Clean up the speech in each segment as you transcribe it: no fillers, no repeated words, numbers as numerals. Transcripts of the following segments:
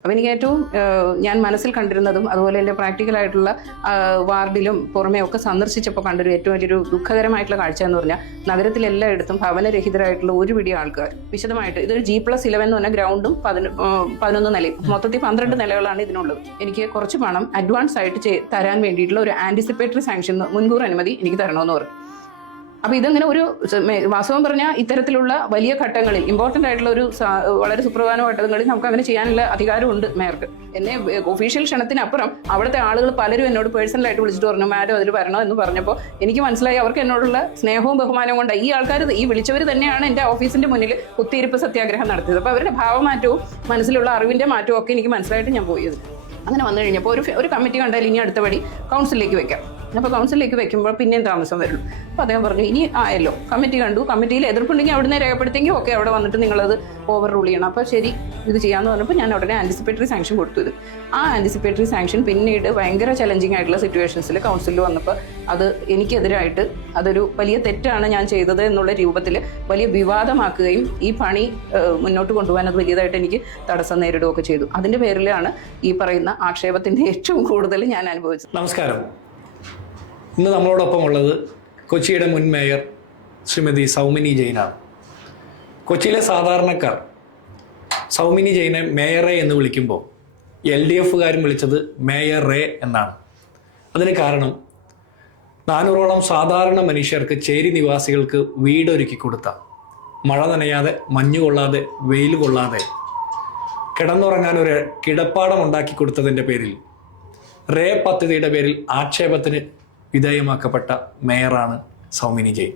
അപ്പം എനിക്ക് ഏറ്റവും ഞാൻ മനസ്സിൽ കണ്ടിരുന്നതും അതുപോലെ എൻ്റെ പ്രാക്ടിക്കലായിട്ടുള്ള വാർഡിലും പുറമേ ഒക്കെ സന്ദർശിച്ചപ്പോൾ കണ്ടൊരു ഏറ്റവും വലിയൊരു ദുഃഖകരമായിട്ടുള്ള കാഴ്ച എന്ന് പറഞ്ഞാൽ നഗരത്തിലെല്ലായിടത്തും ഭവനരഹിതരായിട്ടുള്ള ഒരു പിടി ആൾക്കാർ. വിശദമായിട്ട് ഇതൊരു G+11 എന്ന് പറഞ്ഞാൽ ഗ്രൗണ്ടും 11 നിലയും, മൊത്തത്തിൽ 12 നിലകളാണ് ഇതിനുള്ളത്. എനിക്ക് കുറച്ച് പണം അഡ്വാൻസ് ആയിട്ട് തരാൻ വേണ്ടിയിട്ടുള്ള ഒരു ആൻറ്റിസിപ്പേറ്ററി സാങ്ഷൻ, മുൻകൂർ അനുമതി എനിക്ക് തരണമെന്ന് പറഞ്ഞു. അപ്പോൾ ഇതങ്ങനെ ഒരു വാസ്തവം പറഞ്ഞാൽ ഇത്തരത്തിലുള്ള വലിയ ഘട്ടങ്ങളിൽ ഇമ്പോർട്ടൻ്റ് ആയിട്ടുള്ള ഒരു വളരെ സുപ്രധാന ഘട്ടങ്ങളിൽ നമുക്ക് അങ്ങനെ ചെയ്യാനുള്ള അധികാരമുണ്ട് മേയർക്ക്. എന്നെ ഒഫീഷ്യൽ ക്ഷണത്തിനപ്പുറം അവിടുത്തെ ആളുകൾ പലരും എന്നോട് പേഴ്സണലായിട്ട് വിളിച്ചിട്ട് പറഞ്ഞു, മാഡം അതിൽ വരണോ എന്ന് പറഞ്ഞപ്പോൾ എനിക്ക് മനസ്സിലായി അവർക്ക് എന്നോടുള്ള സ്നേഹവും ബഹുമാനവും കൊണ്ട് ഈ ആൾക്കാർ, ഈ വിളിച്ചവർ തന്നെയാണ് എൻ്റെ ഓഫീസിൻ്റെ മുന്നിൽ കുത്തിയിരിപ്പ് സത്യാഗ്രഹം നടത്തിയത്. അപ്പോൾ അവരുടെ ഭാവമാറ്റവും മനസ്സിലുള്ള അറിവിൻ്റെ മാറ്റവും ഒക്കെ എനിക്ക് മനസ്സിലായിട്ട് ഞാൻ പോയത്. അങ്ങനെ വന്നു കഴിഞ്ഞപ്പോൾ ഒരു കമ്മിറ്റി കണ്ടാൽ ഇനി അടുത്ത പടി കൗൺസിലിലേക്ക് വെക്കാം. അപ്പോൾ കൗൺസിലിലേക്ക് വെക്കുമ്പോൾ പിന്നെയും താമസം വരുള്ളൂ. അപ്പോൾ അദ്ദേഹം പറഞ്ഞു, ഇനി ആയല്ലോ, കമ്മിറ്റി കണ്ടു, കമ്മിറ്റിയിൽ എതിർപ്പുണ്ടെങ്കിൽ അവിടുന്ന് രേഖപ്പെടുത്തിയെങ്കിൽ ഓക്കെ, അവിടെ വന്നിട്ട് നിങ്ങളത് ഓവർ റൂൾ ചെയ്യണം. അപ്പോൾ ശരി, ഇത് ചെയ്യാമെന്ന് പറഞ്ഞപ്പോൾ ഞാൻ ഉടനെ ആൻറ്റിസിപ്പേറ്ററി സാങ്ഷൻ കൊടുത്തു. ഇത് ആ ആൻറ്റിസിപ്പേറ്ററി സാങ്ഷൻ പിന്നീട് ഭയങ്കര ചലഞ്ചിങ് ആയിട്ടുള്ള സിറ്റുവേഷൻസിൽ കൗൺസിലിൽ വന്നപ്പോൾ അത് എനിക്കെതിരായിട്ട് അതൊരു വലിയ തെറ്റാണ് ഞാൻ ചെയ്തത് എന്നുള്ള രൂപത്തിൽ വലിയ വിവാദമാക്കുകയും ഈ പണി മുന്നോട്ട് കൊണ്ടുപോകാൻ അത് വലിയതായിട്ട് എനിക്ക് തടസ്സം നേരിടുകയൊക്കെ ചെയ്തു. അതിൻ്റെ പേരിലാണ് ഈ പറയുന്ന ആക്ഷേപത്തിൻ്റെ ഏറ്റവും കൂടുതൽ ഞാൻ അനുഭവിച്ചത്. നമസ്കാരം. ഇന്ന് നമ്മളോടൊപ്പം ഉള്ളത് കൊച്ചിയുടെ മുൻ മേയർ ശ്രീമതി സൗമിനി ജെയിനാണ്. കൊച്ചിയിലെ സാധാരണക്കാർ സൗമിനി ജെയിനെ മേയറെ എന്ന് വിളിക്കുമ്പോൾ LDFകാരും വിളിച്ചത് മേയർ റേ എന്നാണ്. അതിന് കാരണം 400ഓളം സാധാരണ മനുഷ്യർക്ക്, ചേരി നിവാസികൾക്ക് വീടൊരുക്കി കൊടുത്ത, മഴ നനയാതെ, മഞ്ഞു കൊള്ളാതെ, വെയിൽ കൊള്ളാതെ കിടന്നുറങ്ങാൻ ഒരു കിടപ്പാടം ഉണ്ടാക്കി കൊടുത്തതിൻ്റെ പേരിൽ, റേ പദ്ധതിയുടെ പേരിൽ ആക്ഷേപത്തിന് വിധേയമാക്കപ്പെട്ട മേയറാണ് സൗമിനി ജെയിൻ.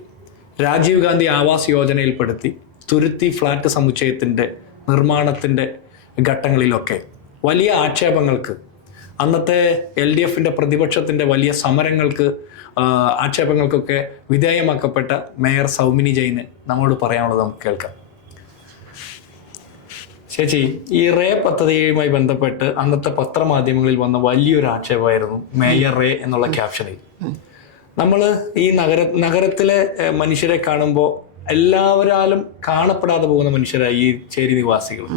രാജീവ് ഗാന്ധി ആവാസ് യോജനയിൽപ്പെടുത്തി തുരുത്തി ഫ്ലാറ്റ് സമുച്ചയത്തിൻ്റെ നിർമ്മാണത്തിൻ്റെ ഘട്ടങ്ങളിലൊക്കെ വലിയ ആക്ഷേപങ്ങൾക്ക്, അന്നത്തെ LDFൻ്റെ പ്രതിപക്ഷത്തിൻ്റെ വലിയ സമരങ്ങൾക്ക്, ആക്ഷേപങ്ങൾക്കൊക്കെ വിധേയമാക്കപ്പെട്ട മേയർ സൗമിനി ജെയിന് നമ്മളോട് പറയാനുള്ളത് നമുക്ക് കേൾക്കാം. ചേച്ചി, ഈ റേ പദ്ധതിയുമായി ബന്ധപ്പെട്ട് അന്നത്തെ പത്രമാധ്യമങ്ങളിൽ വന്ന വലിയൊരു ആക്ഷേപമായിരുന്നു മേയർ റേ എന്നുള്ള ക്യാപ്ഷനിൽ. നമ്മൾ ഈ നഗരത്തിലെ മനുഷ്യരെ കാണുമ്പോൾ എല്ലാവരാലും കാണപ്പെടാതെ പോകുന്ന മനുഷ്യരായി ഈ ചേരി നിവാസികൾ.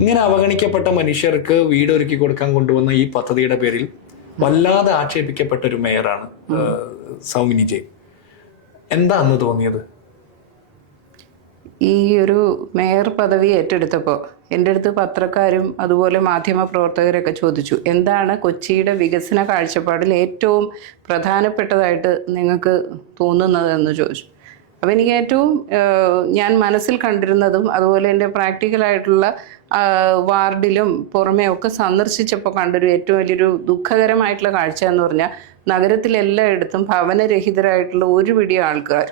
ഇങ്ങനെ അവഗണിക്കപ്പെട്ട മനുഷ്യർക്ക് വീടൊരുക്കി കൊടുക്കാൻ കൊണ്ടുവന്ന ഈ പദ്ധതിയുടെ പേരിൽ വല്ലാതെ ആക്ഷേപിക്കപ്പെട്ട ഒരു മേയറാണ് സൗമിനി ജെയിൻ. എന്താ അന്ന് തോന്നിയത്? ഈ ഒരു മേയർ പദവി ഏറ്റെടുത്തപ്പോൾ എൻ്റെ അടുത്ത് പത്രക്കാരും അതുപോലെ മാധ്യമ പ്രവർത്തകരൊക്കെ ചോദിച്ചു, എന്താണ് കൊച്ചിയുടെ വികസന കാഴ്ചപ്പാടിൽ ഏറ്റവും പ്രധാനപ്പെട്ടതായിട്ട് നിങ്ങൾക്ക് തോന്നുന്നതെന്ന് ചോദിച്ചു. അപ്പോൾ എനിക്ക് ഏറ്റവും ഞാൻ മനസ്സിൽ കണ്ടിരുന്നതും അതുപോലെ എൻ്റെ പ്രാക്ടിക്കലായിട്ടുള്ള വാർഡിലും പുറമേ ഒക്കെ സന്ദർശിച്ചപ്പോൾ കണ്ടൊരു ഏറ്റവും വലിയൊരു ദുഃഖകരമായിട്ടുള്ള കാഴ്ച എന്ന് പറഞ്ഞാൽ നഗരത്തിലെല്ലായിടത്തും ഭവനരഹിതരായിട്ടുള്ള ഒരു പിടി ആൾക്കാർ.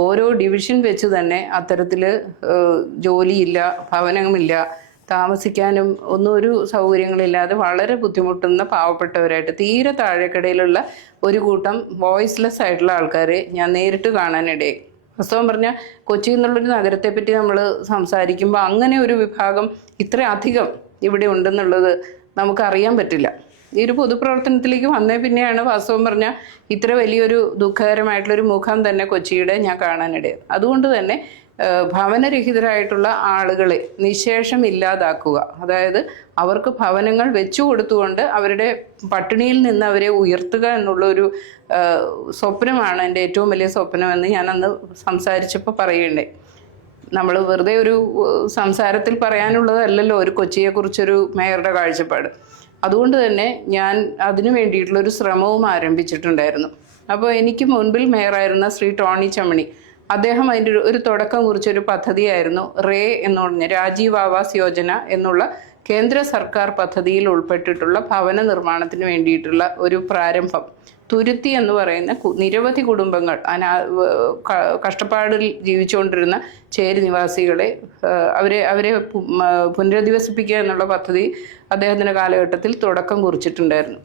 ഓരോ ഡിവിഷൻ വെച്ച് തന്നെ അത്തരത്തിൽ ജോലിയില്ല, ഭവനമില്ല, താമസിക്കാനും ഒന്നും ഒരു സൗകര്യങ്ങളില്ലാതെ വളരെ ബുദ്ധിമുട്ടുന്ന പാവപ്പെട്ടവരായിട്ട് തീരെ താഴേക്കിടയിലുള്ള ഒരു കൂട്ടം വോയിസ്ലെസ് ആയിട്ടുള്ള ആൾക്കാരെ ഞാൻ നേരിട്ട് കാണാനിടയായി. വാസ്തവം പറഞ്ഞാൽ കൊച്ചി എന്നുള്ളൊരു നഗരത്തെപ്പറ്റി നമ്മൾ സംസാരിക്കുമ്പോൾ അങ്ങനെ ഒരു വിഭാഗം ഇത്ര അധികം ഇവിടെ ഉണ്ടെന്നുള്ളത് നമുക്കറിയാൻ പറ്റില്ല. ഈ ഒരു പൊതുപ്രവർത്തനത്തിലേക്ക് വന്നേ പിന്നെയാണ് വാസ്തവം പറഞ്ഞാൽ ഇത്ര വലിയൊരു ദുഃഖകരമായിട്ടുള്ളൊരു മുഖം തന്നെ കൊച്ചിയുടെ ഞാൻ കാണാനിടയത്. അതുകൊണ്ട് തന്നെ ഭവനരഹിതരായിട്ടുള്ള ആളുകളെ നിശേഷം ഇല്ലാതാക്കുക, അതായത് അവർക്ക് ഭവനങ്ങൾ വെച്ചു കൊടുത്തുകൊണ്ട് അവരുടെ പട്ടിണിയിൽ നിന്ന് അവരെ ഉയർത്തുക എന്നുള്ളൊരു സ്വപ്നമാണ് എൻ്റെ ഏറ്റവും വലിയ സ്വപ്നമെന്ന് ഞാനന്ന് സംസാരിച്ചപ്പോൾ പറയണ്ടേ. നമ്മൾ വെറുതെ ഒരു സംസാരത്തിൽ പറയാനുള്ളതല്ലല്ലോ ഒരു കൊച്ചിയെക്കുറിച്ചൊരു മേയറുടെ കാഴ്ചപ്പാട്. അതുകൊണ്ട് തന്നെ ഞാൻ അതിനു വേണ്ടിയിട്ടുള്ളൊരു ശ്രമവും ആരംഭിച്ചിട്ടുണ്ടായിരുന്നു. അപ്പോൾ എനിക്ക് മുൻപിൽ മേയറായിരുന്ന ശ്രീ ടോണി ചമ്മണി, അദ്ദേഹം അതിൻ്റെ ഒരു തുടക്കം കുറിച്ചൊരു പദ്ധതിയായിരുന്നു റേ എന്ന് പറഞ്ഞ രാജീവ് ആവാസ് യോജന എന്നുള്ള കേന്ദ്ര സർക്കാർ പദ്ധതിയിൽ ഉൾപ്പെട്ടിട്ടുള്ള ഭവന നിർമ്മാണത്തിന് വേണ്ടിയിട്ടുള്ള ഒരു പ്രാരംഭം. തുരുത്തി എന്ന് പറയുന്ന നിരവധി കുടുംബങ്ങൾ, കഷ്ടപ്പാടിൽ ജീവിച്ചുകൊണ്ടിരുന്ന ചേരി നിവാസികളെ അവരെ പുനരധിവസിപ്പിക്കുക എന്നുള്ള പദ്ധതി അദ്ദേഹത്തിൻ്റെ കാലഘട്ടത്തിൽ തുടക്കം കുറിച്ചിട്ടുണ്ടായിരുന്നു.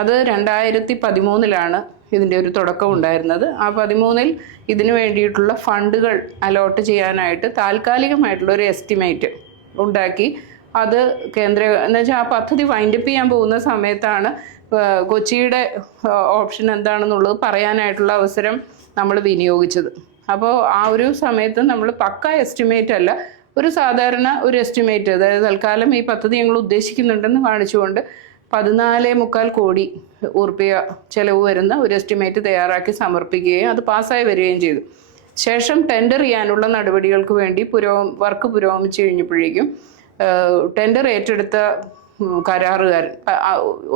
അത് 2013 ഇതിൻ്റെ ഒരു തുടക്കം ഉണ്ടായിരുന്നത്. ആ 2013 ഇതിനു വേണ്ടിയിട്ടുള്ള ഫണ്ടുകൾ അലോട്ട് ചെയ്യാനായിട്ട് താൽക്കാലികമായിട്ടുള്ള ഒരു എസ്റ്റിമേറ്റ് ഉണ്ടാക്കി അത് കേന്ദ്ര എന്നുവെച്ചാൽ ആ പദ്ധതി വൈൻഡപ്പ് ചെയ്യാൻ പോകുന്ന സമയത്താണ് കൊച്ചിയുടെ ഓപ്ഷൻ എന്താണെന്നുള്ളത് പറയാനായിട്ടുള്ള അവസരം നമ്മൾ വിനിയോഗിച്ചത്. അപ്പോൾ ആ ഒരു സമയത്ത് നമ്മൾ പക്ക എസ്റ്റിമേറ്റ് അല്ല, ഒരു സാധാരണ ഒരു എസ്റ്റിമേറ്റ്, അതായത് തൽക്കാലം ഈ പദ്ധതി ഞങ്ങൾ ഉദ്ദേശിക്കുന്നുണ്ടെന്ന് കാണിച്ചുകൊണ്ട് 14.25 കോടി ഉറുപ്പിക ചെലവ് വരുന്ന ഒരു എസ്റ്റിമേറ്റ് തയ്യാറാക്കി സമർപ്പിക്കുകയും അത് പാസ്സായി വരികയും ചെയ്തു. ശേഷം ടെൻഡർ ചെയ്യാനുള്ള നടപടികൾക്ക് വേണ്ടി വർക്ക് പുരോഗമിച്ച് കഴിഞ്ഞപ്പോഴേക്കും ടെൻഡർ ഏറ്റെടുത്ത കരാറുകാരൻ,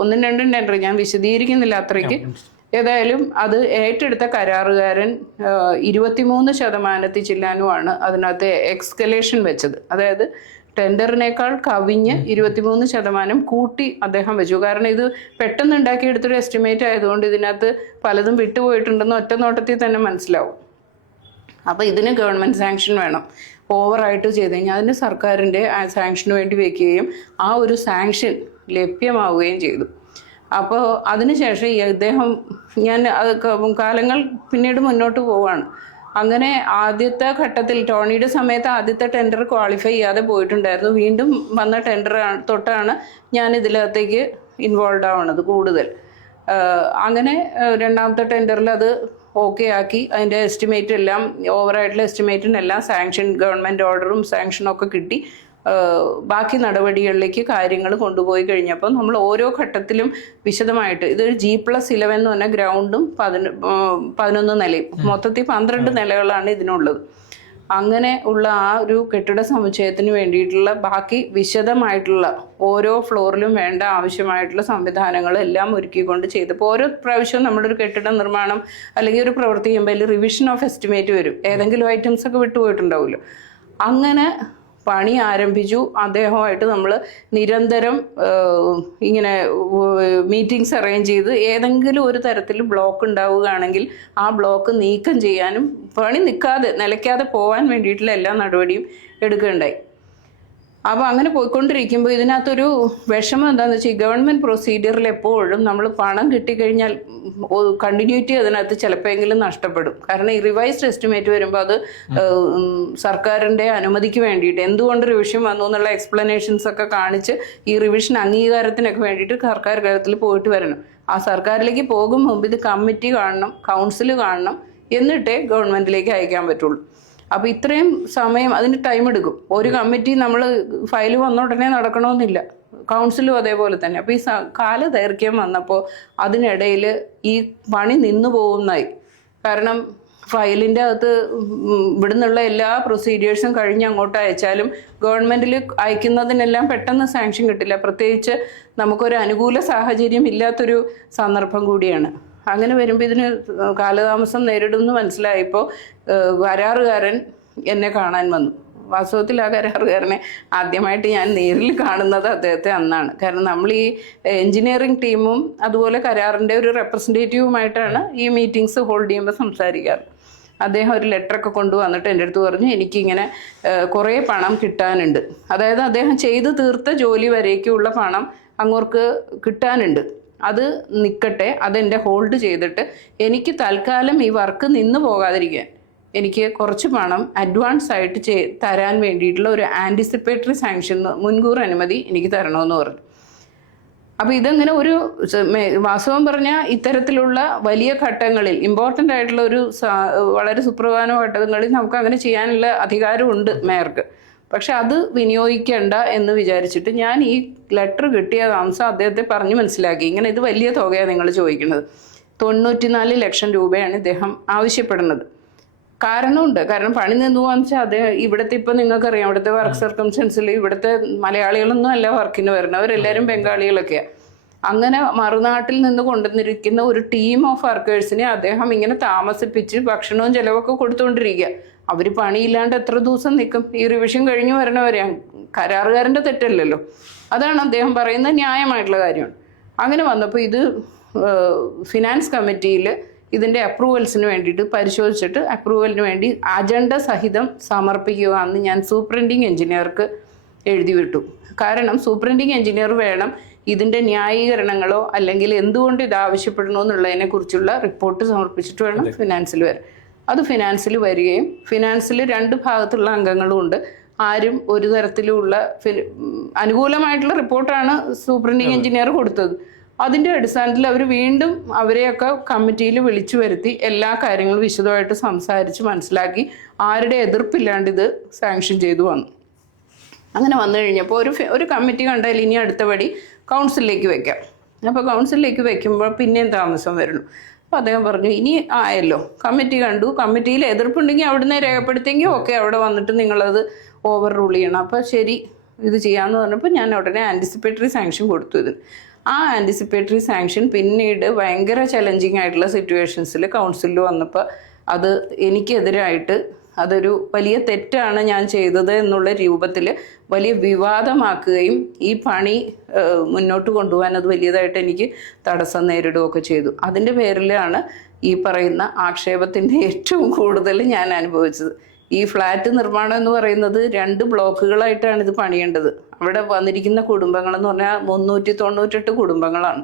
ഒന്നും രണ്ടും ടെൻഡർ ഞാൻ വിശദീകരിക്കുന്നില്ല അത്രയ്ക്ക്, ഏതായാലും അത് ഏറ്റെടുത്ത കരാറുകാരൻ 23% ചില്ലാനുമാണ് അതിനകത്ത് എക്സ്കലേഷൻ വെച്ചത്. അതായത് ടെൻഡറിനേക്കാൾ കവിഞ്ഞ് 23% കൂട്ടി അദ്ദേഹം വെച്ചു. കാരണം ഇത് പെട്ടെന്ന് ഉണ്ടാക്കിയെടുത്തൊരു എസ്റ്റിമേറ്റ് ആയതുകൊണ്ട് ഇതിനകത്ത് പലതും വിട്ടുപോയിട്ടുണ്ടെന്ന് ഒറ്റ നോട്ടത്തിൽ തന്നെ മനസ്സിലാവും. അപ്പോൾ ഇതിന് ഗവൺമെൻറ് സാങ്ഷൻ വേണം. ഓവറായിട്ട് ചെയ്ത് കഴിഞ്ഞാൽ അതിന് സർക്കാരിൻ്റെ സാങ്ഷന് വേണ്ടി വയ്ക്കുകയും ആ ഒരു സാങ്ഷൻ ലഭ്യമാവുകയും ചെയ്തു. അപ്പോൾ അതിനുശേഷം ഇദ്ദേഹം കാലങ്ങൾ പിന്നീട് മുന്നോട്ട് പോവുകയാണ്. അങ്ങനെ ആദ്യത്തെ ഘട്ടത്തിൽ ടോണിയുടെ സമയത്ത് ആദ്യത്തെ ടെൻഡർ ക്വാളിഫൈ ചെയ്യാതെ പോയിട്ടുണ്ടായിരുന്നു. വീണ്ടും വന്ന ടെൻഡർ തൊട്ടാണ് ഞാൻ ഇതിനകത്തേക്ക് ഇൻവോൾവ് ആവുന്നത് കൂടുതൽ. അങ്ങനെ രണ്ടാമത്തെ ടെൻഡറിൽ അത് ഓക്കെ ആക്കി അതിൻ്റെ എസ്റ്റിമേറ്റ് എല്ലാം ഓവറായിട്ടുള്ള എസ്റ്റിമേറ്റിനെല്ലാം സാങ്ഷൻ, ഗവൺമെൻറ് ഓർഡറും സാങ്ഷനും ഒക്കെ കിട്ടി. ബാക്കി നടപടികളിലേക്ക് കാര്യങ്ങൾ കൊണ്ടുപോയി കഴിഞ്ഞപ്പോൾ നമ്മൾ ഓരോ ഘട്ടത്തിലും വിശദമായിട്ട് ഇതൊരു G+11 എന്ന് പറഞ്ഞ ഗ്രൗണ്ടും 11 നിലയും, മൊത്തത്തിൽ 12 നിലകളാണ് ഇതിനുള്ളത്. അങ്ങനെ ഉള്ള ആ ഒരു കെട്ടിട സമുച്ചയത്തിന് വേണ്ടിയിട്ടുള്ള ബാക്കി വിശദമായിട്ടുള്ള ഓരോ ഫ്ലോറിലും വേണ്ട ആവശ്യമായിട്ടുള്ള സംവിധാനങ്ങൾ എല്ലാം ഒരുക്കിക്കൊണ്ട് ചെയ്തപ്പോൾ ഓരോ പ്രാവശ്യവും നമ്മുടെ ഒരു കെട്ടിട നിർമ്മാണം അല്ലെങ്കിൽ ഒരു പ്രവൃത്തി ചെയ്യുമ്പോൾ അതിൽ റിവിഷൻ ഓഫ് എസ്റ്റിമേറ്റ് വരും. ഏതെങ്കിലും ഐറ്റംസ് ഒക്കെ വിട്ടുപോയിട്ടുണ്ടാവുമല്ലോ. അങ്ങനെ പണി ആരംഭിച്ചു. അദ്ദേഹവുമായിട്ട് നമ്മൾ നിരന്തരം ഇങ്ങനെ മീറ്റിംഗ്സ് അറേഞ്ച് ചെയ്ത് ഏതെങ്കിലും ഒരു തരത്തിൽ ബ്ലോക്ക് ഉണ്ടാവുകയാണെങ്കിൽ ആ ബ്ലോക്ക് നീക്കം ചെയ്യാനും പണി നിലയ്ക്കാതെ പോകാൻ വേണ്ടിയിട്ടുള്ള എല്ലാ നടപടിയും എടുക്കുകയുണ്ടായി. അപ്പോൾ അങ്ങനെ പോയിക്കൊണ്ടിരിക്കുമ്പോൾ ഇതിനകത്തൊരു വിഷമം എന്താണെന്ന് വെച്ചാൽ ഗവൺമെൻറ് പ്രൊസീജിയറിൽ എപ്പോഴും നമ്മൾ പണം കിട്ടിക്കഴിഞ്ഞാൽ കണ്ടിന്യൂറ്റി അതിനകത്ത് ചിലപ്പോഴെങ്കിലും നഷ്ടപ്പെടും. കാരണം ഈ റിവൈസ്ഡ് എസ്റ്റിമേറ്റ് വരുമ്പോൾ അത് സർക്കാരിൻ്റെ അനുമതിക്ക് വേണ്ടിയിട്ട് എന്തുകൊണ്ട് റിവിഷൻ വന്നു എന്നുള്ള എക്സ്പ്ലനേഷൻസ് ഒക്കെ കാണിച്ച് ഈ റിവിഷൻ അംഗീകാരത്തിനൊക്കെ വേണ്ടിയിട്ട് സർക്കാർ തലത്തിൽ പോയിട്ട് വരണം. ആ സർക്കാരിലേക്ക് പോകും മുമ്പ് ഇത് കമ്മിറ്റി കാണണം, കൗൺസിൽ കാണണം, എന്നിട്ടേ ഗവൺമെൻറ്റിലേക്ക് അയക്കാൻ പറ്റുള്ളൂ. അപ്പോൾ ഇത്രയും സമയം അതിന് ടൈം എടുക്കും. ഒരു കമ്മിറ്റി നമ്മൾ ഫയൽ വന്ന ഉടനെ നടക്കണമെന്നില്ല, കൗൺസിലും അതേപോലെ തന്നെ. അപ്പോൾ ഈ കാലദൈർഘ്യം വന്നപ്പോൾ അതിനിടയിൽ ഈ പണി നിന്നു പോകുന്നതായി. കാരണം ഫയലിൻ്റെ അകത്ത് ഇവിടുന്നുള്ള എല്ലാ പ്രൊസീജിയേഴ്സും കഴിഞ്ഞ് അങ്ങോട്ട് അയച്ചാലും ഗവൺമെൻറ്റിൽ അയക്കുന്നതിനെല്ലാം പെട്ടെന്ന് സാങ്ഷൻ കിട്ടില്ല. പ്രത്യേകിച്ച് നമുക്കൊരു അനുകൂല സാഹചര്യം ഇല്ലാത്തൊരു സന്ദർഭം കൂടിയാണ്. അങ്ങനെ വരുമ്പോൾ ഇതിന് കാലതാമസം നേരിടുമെന്ന് മനസ്സിലായപ്പോൾ കരാറുകാരൻ എന്നെ കാണാൻ വന്നു. വാസ്തവത്തിൽ ആ കരാറുകാരനെ ആദ്യമായിട്ട് ഞാൻ നേരിൽ കാണുന്നത് അദ്ദേഹത്തെ അന്നാണ്. കാരണം നമ്മൾ ഈ എൻജിനീയറിംഗ് ടീമും അതുപോലെ കരാറിൻ്റെ ഒരു റെപ്രസെൻറ്റേറ്റീവുമായിട്ടാണ് ഈ മീറ്റിംഗ്സ് ഹോൾഡ് ചെയ്യുമ്പോൾ സംസാരിക്കാറ്. അദ്ദേഹം ഒരു ലെറ്ററൊക്കെ കൊണ്ടുവന്നിട്ട് എൻ്റെ അടുത്ത് പറഞ്ഞു, എനിക്കിങ്ങനെ കുറേ പണം കിട്ടാനുണ്ട്. അതായത് അദ്ദേഹം ചെയ്ത് തീർത്ത ജോലി വരേക്കുള്ള പണം അങ്ങോട്ട് കിട്ടാനുണ്ട്. അത് നിൽക്കട്ടെ, അതെൻ്റെ ഹോൾഡ് ചെയ്തിട്ട് എനിക്ക് തൽക്കാലം ഈ വർക്ക് നിന്ന് പോകാതിരിക്കാൻ എനിക്ക് കുറച്ച് പണം അഡ്വാൻസ് ആയിട്ട് തരാൻ വേണ്ടിയിട്ടുള്ള ഒരു ആൻറ്റിസിപ്പേറ്ററി സാങ്ഷൻ, മുൻകൂർ അനുമതി എനിക്ക് തരണമെന്ന് പറഞ്ഞു. അപ്പോൾ ഇതെങ്ങനെ ഒരു വാസ്തവം പറഞ്ഞാൽ ഇത്തരത്തിലുള്ള വലിയ ഘട്ടങ്ങളിൽ ഇമ്പോർട്ടൻ്റ് ആയിട്ടുള്ള ഒരു വളരെ സുപ്രധാന ഘട്ടങ്ങളിൽ നമുക്ക് അങ്ങനെ ചെയ്യാനുള്ള അധികാരമുണ്ട് മേയർക്ക്. പക്ഷെ അത് വിനിയോഗിക്കേണ്ട എന്ന് വിചാരിച്ചിട്ട് ഞാൻ ഈ ലെറ്റർ കിട്ടിയ താമസം അദ്ദേഹത്തെ പറഞ്ഞ് മനസ്സിലാക്കി. ഇങ്ങനെ ഇത് വലിയ തുകയാണ് നിങ്ങൾ ചോദിക്കുന്നത്. 94 ലക്ഷം രൂപയാണ് ഇദ്ദേഹം ആവശ്യപ്പെടുന്നത്. കാരണമുണ്ട്. കാരണം പണി നിന്ന് പോകാന്ന് വെച്ചാൽ അദ്ദേഹം ഇവിടുത്തെ ഇപ്പം നിങ്ങൾക്കറിയാം ഇവിടുത്തെ വർക്ക് സർക്കംസ്റ്റൻസിൽ ഇവിടുത്തെ മലയാളികളൊന്നും അല്ല വർക്കിന് വരുന്നത്, അവരെല്ലാവരും ബംഗാളികളൊക്കെയാണ്. അങ്ങനെ മറുനാട്ടിൽ നിന്ന് കൊണ്ടുവന്നിരിക്കുന്ന ഒരു ടീം ഓഫ് വർക്കേഴ്സിനെ അദ്ദേഹം ഇങ്ങനെ താമസിപ്പിച്ച് ഭക്ഷണവും ചിലവൊക്കെ കൊടുത്തുകൊണ്ടിരിക്കുക. അവർ പണിയില്ലാണ്ട് എത്ര ദിവസം നിൽക്കും? ഈ റിവിഷൻ കഴിഞ്ഞ് വരണവരെയാണ്. കരാറുകാരൻ്റെ തെറ്റല്ലല്ലോ. അതാണ് അദ്ദേഹം പറയുന്നത്, ന്യായമായിട്ടുള്ള കാര്യമാണ്. അങ്ങനെ വന്നപ്പോൾ ഇത് ഫിനാൻസ് കമ്മിറ്റിയിൽ ഇതിൻ്റെ അപ്രൂവൽസിന് വേണ്ടിയിട്ട് പരിശോധിച്ചിട്ട് അപ്രൂവലിന് വേണ്ടി അജണ്ട സഹിതം സമർപ്പിക്കുക എന്ന് ഞാൻ സൂപ്രണ്ടിങ് എഞ്ചിനീയർക്ക് എഴുതി വിട്ടു. കാരണം സൂപ്രണ്ടിങ് എഞ്ചിനീയർ വേണം ഇതിൻ്റെ ന്യായീകരണങ്ങളോ അല്ലെങ്കിൽ എന്തുകൊണ്ട് ഇത് ആവശ്യപ്പെടണോ എന്നുള്ളതിനെക്കുറിച്ചുള്ള റിപ്പോർട്ട് സമർപ്പിച്ചിട്ട് വേണം ഫിനാൻസിൽ വരാൻ. അത് ഫിനാൻസിൽ വരികയും ഫിനാൻസിൽ 2 ഭാഗത്തുള്ള അംഗങ്ങളും ഉണ്ട്. ആരും ഒരു തരത്തിലുള്ള അനുകൂലമായിട്ടുള്ള റിപ്പോർട്ടാണ് സൂപ്രണ്ടിങ് എഞ്ചിനീയർ കൊടുത്തത്. അതിൻ്റെ അടിസ്ഥാനത്തിൽ അവർ വീണ്ടും അവരെയൊക്കെ കമ്മിറ്റിയിൽ വിളിച്ചു വരുത്തി എല്ലാ കാര്യങ്ങളും വിശദമായിട്ട് സംസാരിച്ച് മനസ്സിലാക്കി ആരുടെ എതിർപ്പില്ലാണ്ട് ഇത് സാങ്ഷൻ ചെയ്തു വന്നു. അങ്ങനെ വന്നു കഴിഞ്ഞപ്പോൾ ഒരു കമ്മിറ്റി കണ്ടാൽ ഇനി അടുത്തപടി കൗൺസിലിലേക്ക് വെക്കാം. അപ്പോൾ കൗൺസിലിലേക്ക് വെക്കുമ്പോൾ പിന്നെയും താമസം വരുന്നു. അപ്പോൾ അദ്ദേഹം പറഞ്ഞു ഇനി ആയല്ലോ, കമ്മിറ്റി കണ്ടു, കമ്മിറ്റിയിൽ എതിർപ്പുണ്ടെങ്കിൽ അവിടുന്ന് രേഖപ്പെടുത്തിയെങ്കിൽ ഓക്കെ, അവിടെ വന്നിട്ട് നിങ്ങളത് ഓവർ റൂൾ ചെയ്യണം. അപ്പോൾ ശരി ഇത് ചെയ്യാമെന്ന് പറഞ്ഞപ്പോൾ ഞാൻ ഉടനെ ആൻറ്റിസിപ്പേറ്ററി സാങ്ഷൻ കൊടുത്തു ഇതിന്. ആ ആൻറ്റിസിപ്പേറ്ററി സാങ്ഷൻ പിന്നീട് ഭയങ്കര ചലഞ്ചിങ് ആയിട്ടുള്ള സിറ്റുവേഷൻസിൽ കൗൺസിലിൽ വന്നപ്പോൾ അത് എനിക്കെതിരായിട്ട് അതൊരു വലിയ തെറ്റാണ് ഞാൻ ചെയ്തത് എന്നുള്ള രൂപത്തിൽ വലിയ വിവാദമാക്കുകയും ഈ പണി മുന്നോട്ട് കൊണ്ടുപോകാൻ അത് വലിയതായിട്ട് എനിക്ക് തടസ്സം നേരിടുകയൊക്കെ ചെയ്തു. അതിൻ്റെ പേരിലാണ് ഈ പറയുന്ന ആക്ഷേപത്തിൻ്റെ ഏറ്റവും കൂടുതൽ ഞാൻ അനുഭവിച്ചത്. ഈ ഫ്ലാറ്റ് നിർമ്മാണം എന്ന് പറയുന്നത് 2 ബ്ലോക്കുകളായിട്ടാണ് ഇത് പണിയേണ്ടത്. അവിടെ വന്നിരിക്കുന്ന കുടുംബങ്ങളെന്ന് പറഞ്ഞാൽ 398 കുടുംബങ്ങളാണ്.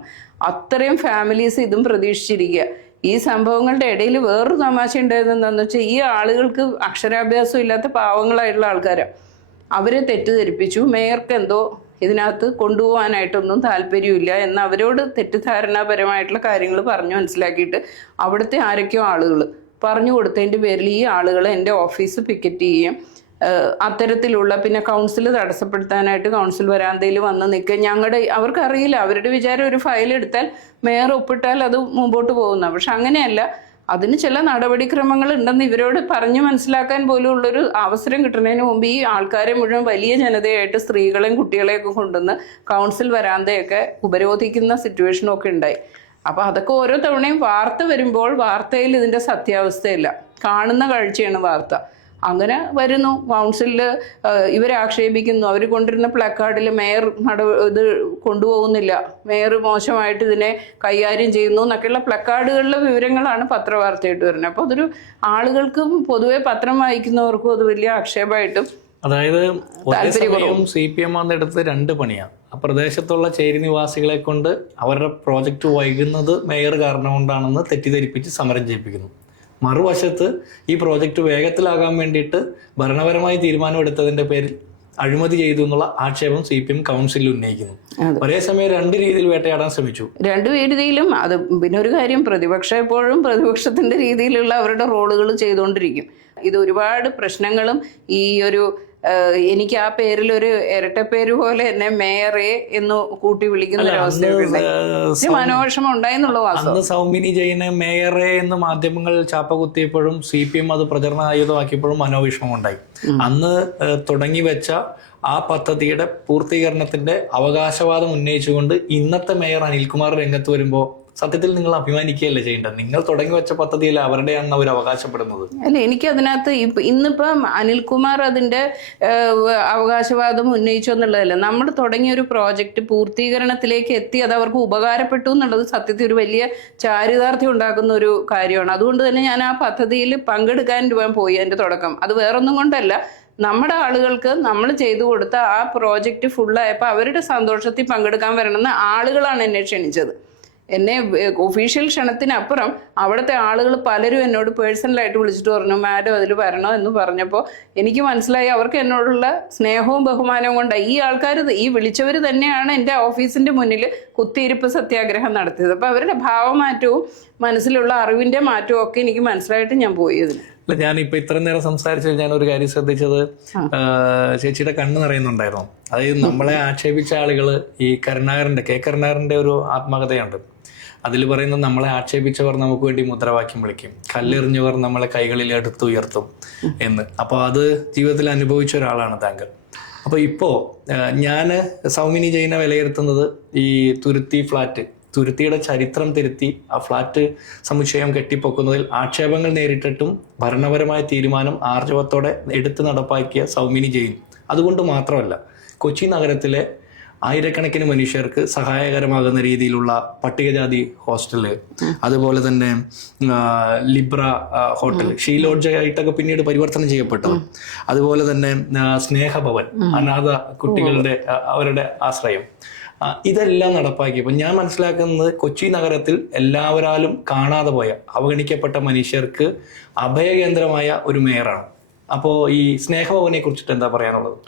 അത്രയും ഫാമിലീസ് ഇതും പ്രതീക്ഷിച്ചിരിക്കുക. ഈ സംഭവങ്ങളുടെ ഇടയിൽ വേറൊരു തമാശ ഉണ്ടായത് എന്താണെന്ന് വെച്ചാൽ ഈ ആളുകൾക്ക് അക്ഷരാഭ്യാസം ഇല്ലാത്ത പാവങ്ങളായിട്ടുള്ള ആൾക്കാരാണ്. അവരെ തെറ്റിദ്ധരിപ്പിച്ചു. മേയർക്ക് എന്തോ ഇതിനകത്ത് കൊണ്ടുപോകാനായിട്ടൊന്നും താല്പര്യമില്ല എന്ന് അവരോട് തെറ്റിദ്ധാരണാപരമായിട്ടുള്ള കാര്യങ്ങൾ പറഞ്ഞു മനസ്സിലാക്കിയിട്ട് അവിടുത്തെ ആരൊക്കെയോ ആളുകൾ പറഞ്ഞു കൊടുത്തതിൻ്റെ പേരിൽ ഈ ആളുകൾ എൻ്റെ ഓഫീസ് പിക്കറ്റ് ചെയ്യുകയും അത്തരത്തിലുള്ള പിന്നെ കൗൺസിൽ തടസ്സപ്പെടുത്താനായിട്ട് കൗൺസിൽ വരാന്തയിൽ വന്ന് നിൽക്കുക. അവർക്കറിയില്ല, അവരുടെ വിചാരം ഒരു ഫയൽ എടുത്താൽ മേയർ ഒപ്പിട്ടാൽ അത് മുമ്പോട്ട് പോകുന്ന. പക്ഷെ അങ്ങനെയല്ല, അതിന് ചില നടപടിക്രമങ്ങൾ ഉണ്ടെന്ന് ഇവരോട് പറഞ്ഞു മനസ്സിലാക്കാൻ പോലും ഉള്ളൊരു അവസരം കിട്ടുന്നതിന് മുമ്പ് ഈ ആൾക്കാരെ മുഴുവൻ വലിയ ജനതയായിട്ട് സ്ത്രീകളെയും കുട്ടികളെയൊക്കെ കൊണ്ടുവന്ന് കൗൺസിൽ വരാന്തയൊക്കെ ഉപരോധിക്കുന്ന സിറ്റുവേഷനൊക്കെ ഉണ്ടായി. അപ്പോൾ അതൊക്കെ ഓരോ തവണയും വാർത്ത വരുമ്പോൾ വാർത്തയിൽ ഇതിൻ്റെ സത്യാവസ്ഥയില്ല, കാണുന്ന കാഴ്ചയാണ് വാർത്ത. അങ്ങനെ വരുന്നു, കൗൺസിലിൽ ഇവരാക്ഷേപിക്കുന്നു, അവർ കൊണ്ടിരുന്ന പ്ലക്കാർഡിൽ മേയർ ഇത് കൊണ്ടുപോകുന്നില്ല, മേയർ മോശമായിട്ട് ഇതിനെ കൈകാര്യം ചെയ്യുന്നു എന്നൊക്കെയുള്ള പ്ലക്കാർഡുകളിലെ വിവരങ്ങളാണ് പത്രവാർത്തയായിട്ട് വരുന്നത്. അപ്പോൾ അതൊരു ആളുകൾക്കും പൊതുവെ പത്രം വായിക്കുന്നവർക്കും അത് വലിയ ആക്ഷേപമായിട്ടും. അതായത് CPM എടുത്ത് 2 പണിയാണ്. ആ പ്രദേശത്തുള്ള ചേരി നിവാസികളെ കൊണ്ട് അവരുടെ പ്രോജക്റ്റ് വൈകുന്നത് മേയർ കാരണം കൊണ്ടാണെന്ന് തെറ്റിദ്ധരിപ്പിച്ച് സമരം ചെയ്യിപ്പിക്കുന്നു. മറുവശത്ത് ഈ പ്രോജക്റ്റ് വേഗത്തിലാകാൻ വേണ്ടിയിട്ട് ഭരണപരമായി തീരുമാനമെടുത്തതിന്റെ പേരിൽ അഴിമതി ചെയ്തു എന്നുള്ള ആക്ഷേപം CPM കൗൺസിലിൽ ഉന്നയിക്കുന്നു. ഒരേ സമയം 2 രീതിയിൽ വേട്ടയാടാൻ ശ്രമിച്ചു. 2 രീതിയിലും. അത് പിന്നെ ഒരു കാര്യം, പ്രതിപക്ഷം എപ്പോഴും പ്രതിപക്ഷത്തിന്റെ രീതിയിലുള്ള അവരുടെ റോളുകൾ ചെയ്തുകൊണ്ടിരിക്കും. ഇത് ഒരുപാട് പ്രശ്നങ്ങളും ഈ ഒരു എനിക്ക് ആ പേരിലൊരു ഇരട്ടപ്പേര് പോലെ എന്നെ മേയറെ എന്ന് കൂട്ടി വിളിക്കുന്ന ഒരവസ്ഥ മനോവിഷമം ഉണ്ടായെന്നുള്ള വാസ്തവം. സൗമിനി ജെയിന് മേയറെ എന്ന് മാധ്യമങ്ങൾ ചാപ്പ കുത്തിയപ്പോഴും CPM അത് പ്രചരണ ആയുധമാക്കിയപ്പോഴും മനോവിഷമം ഉണ്ടായി. അന്ന് തുടങ്ങി വെച്ച ആ പദ്ധതിയുടെ പൂർത്തീകരണത്തിന്റെ അവകാശവാദം ഉന്നയിച്ചുകൊണ്ട് ഇന്നത്തെ മേയർ അനിൽകുമാർ രംഗത്ത് വരുമ്പോൾ സത്യത്തിൽ നിങ്ങൾ അഭിമാനിക്കുകയല്ലേ ചെയ്യേണ്ടത്? നിങ്ങൾ തുടങ്ങി വെച്ച പദ്ധതിയല്ല അവരുടെയാണെന്ന് അവർ അവകാശപ്പെടുന്നത്. അല്ല, എനിക്ക് അതിനകത്ത് ഇന്നിപ്പം അനിൽകുമാർ അതിന്റെ അവകാശവാദം ഉന്നയിച്ചു എന്നുള്ളതല്ല, നമ്മൾ തുടങ്ങിയ ഒരു പ്രോജക്റ്റ് പൂർത്തീകരണത്തിലേക്ക് എത്തി അത് അവർക്ക് ഉപകാരപ്പെട്ടു എന്നുള്ളത് സത്യത്തിൽ ഒരു വലിയ ചാരിതാർത്ഥ്യം ഉണ്ടാക്കുന്ന ഒരു കാര്യമാണ്. അതുകൊണ്ട് തന്നെ ഞാൻ ആ പദ്ധതിയിൽ പങ്കെടുക്കാൻ പോയി. എൻ്റെ തുടക്കം അത് വേറൊന്നും കൊണ്ടല്ല, നമ്മുടെ ആളുകൾക്ക് നമ്മൾ ചെയ്തു കൊടുത്ത ആ പ്രോജക്റ്റ് ഫുള്ളായപ്പോൾ അവരുടെ സന്തോഷത്തിൽ പങ്കെടുക്കാൻ വരണമെന്ന് ആളുകളാണ് എന്നെ ക്ഷണിച്ചത്. എന്നെ ഒഫീഷ്യൽ ക്ഷണത്തിനപ്പുറം അവിടുത്തെ ആളുകൾ പലരും എന്നോട് പേഴ്സണലായിട്ട് വിളിച്ചിട്ട് പറഞ്ഞു മാഡം അതിൽ വരണോ എന്ന് പറഞ്ഞപ്പോൾ എനിക്ക് മനസ്സിലായി അവർക്ക് എന്നോടുള്ള സ്നേഹവും ബഹുമാനവും കൊണ്ട് ഈ ആൾക്കാർ ഈ വിളിച്ചവർ തന്നെയാണ് എൻ്റെ ഓഫീസിൻ്റെ മുന്നിൽ കുത്തിയിരിപ്പ് സത്യാഗ്രഹം നടത്തിയത്. അപ്പോൾ അവരുടെ ഭാവമാറ്റവും മനസ്സിലുള്ള അറിവിൻ്റെ മാറ്റവും ഒക്കെ എനിക്ക് മനസ്സിലായിട്ട് ഞാൻ പോയതിന്. ഞാനിപ്പോൾ ഇത്ര നേരം സംസാരിച്ചത് ഞാൻ ഒരു കാര്യം ശ്രദ്ധിച്ചത്, ചേച്ചിയുടെ കണ്ണ് നിറയുന്നുണ്ടായിരുന്നു. അതായത് നമ്മളെ ആക്ഷേപിച്ച ആളുകൾ ഈ കെ കരുണാകരന്റെ ഒരു ആത്മകഥയുണ്ട്. അതിൽ പറയുന്നത് നമ്മളെ ആക്ഷേപിച്ചവർ നമുക്ക് വേണ്ടി മുദ്രാവാക്യം വിളിക്കും, കല്ലെറിഞ്ഞവർ നമ്മളെ കൈകളിൽ എടുത്തുയർത്തും എന്ന്. അപ്പോൾ അത് ജീവിതത്തിൽ അനുഭവിച്ച ഒരാളാണ് താങ്കൾ. അപ്പോൾ ഇപ്പോൾ ഞാൻ സൗമിനി ജെയിനെ വിലയിരുത്തുന്നത് ഈ തുരുത്തിയുടെ ചരിത്രം തിരുത്തി ആ ഫ്ലാറ്റ് സമുച്ചയം കെട്ടിപ്പൊക്കുന്നതിൽ ആക്ഷേപങ്ങൾ നേരിട്ടിട്ടും ഭരണപരമായ തീരുമാനം ആർജവത്തോടെ എടുത്തു നടപ്പാക്കിയ സൗമിനി ജെയിൻ അതുകൊണ്ട് മാത്രമല്ല, കൊച്ചി നഗരത്തിലെ ആയിരക്കണക്കിന് മനുഷ്യർക്ക് സഹായകരമാകുന്ന രീതിയിലുള്ള പട്ടികജാതി ഹോസ്റ്റല്, അതുപോലെ തന്നെ ലിബ്ര ഹോട്ടൽ, ഷീ ലോഡ്ജ് ആയിട്ടൊക്കെ പിന്നീട് പരിവർത്തനം ചെയ്യപ്പെട്ടത്, അതുപോലെ തന്നെ സ്നേഹഭവൻ, അനാഥ കുട്ടികളുടെ അവരുടെ ആശ്രയം, ഇതെല്ലാം നടപ്പാക്കിയപ്പോൾ ഞാൻ മനസ്സിലാക്കുന്നത് കൊച്ചി നഗരത്തിൽ എല്ലാവരാലും കാണാതെ പോയ അവഗണിക്കപ്പെട്ട മനുഷ്യർക്ക് അഭയകേന്ദ്രമായ ഒരു മേയറാണ്. അപ്പോൾ ഈ സ്നേഹഭവനെ കുറിച്ചിട്ട് എന്താ പറയാനുള്ളത്?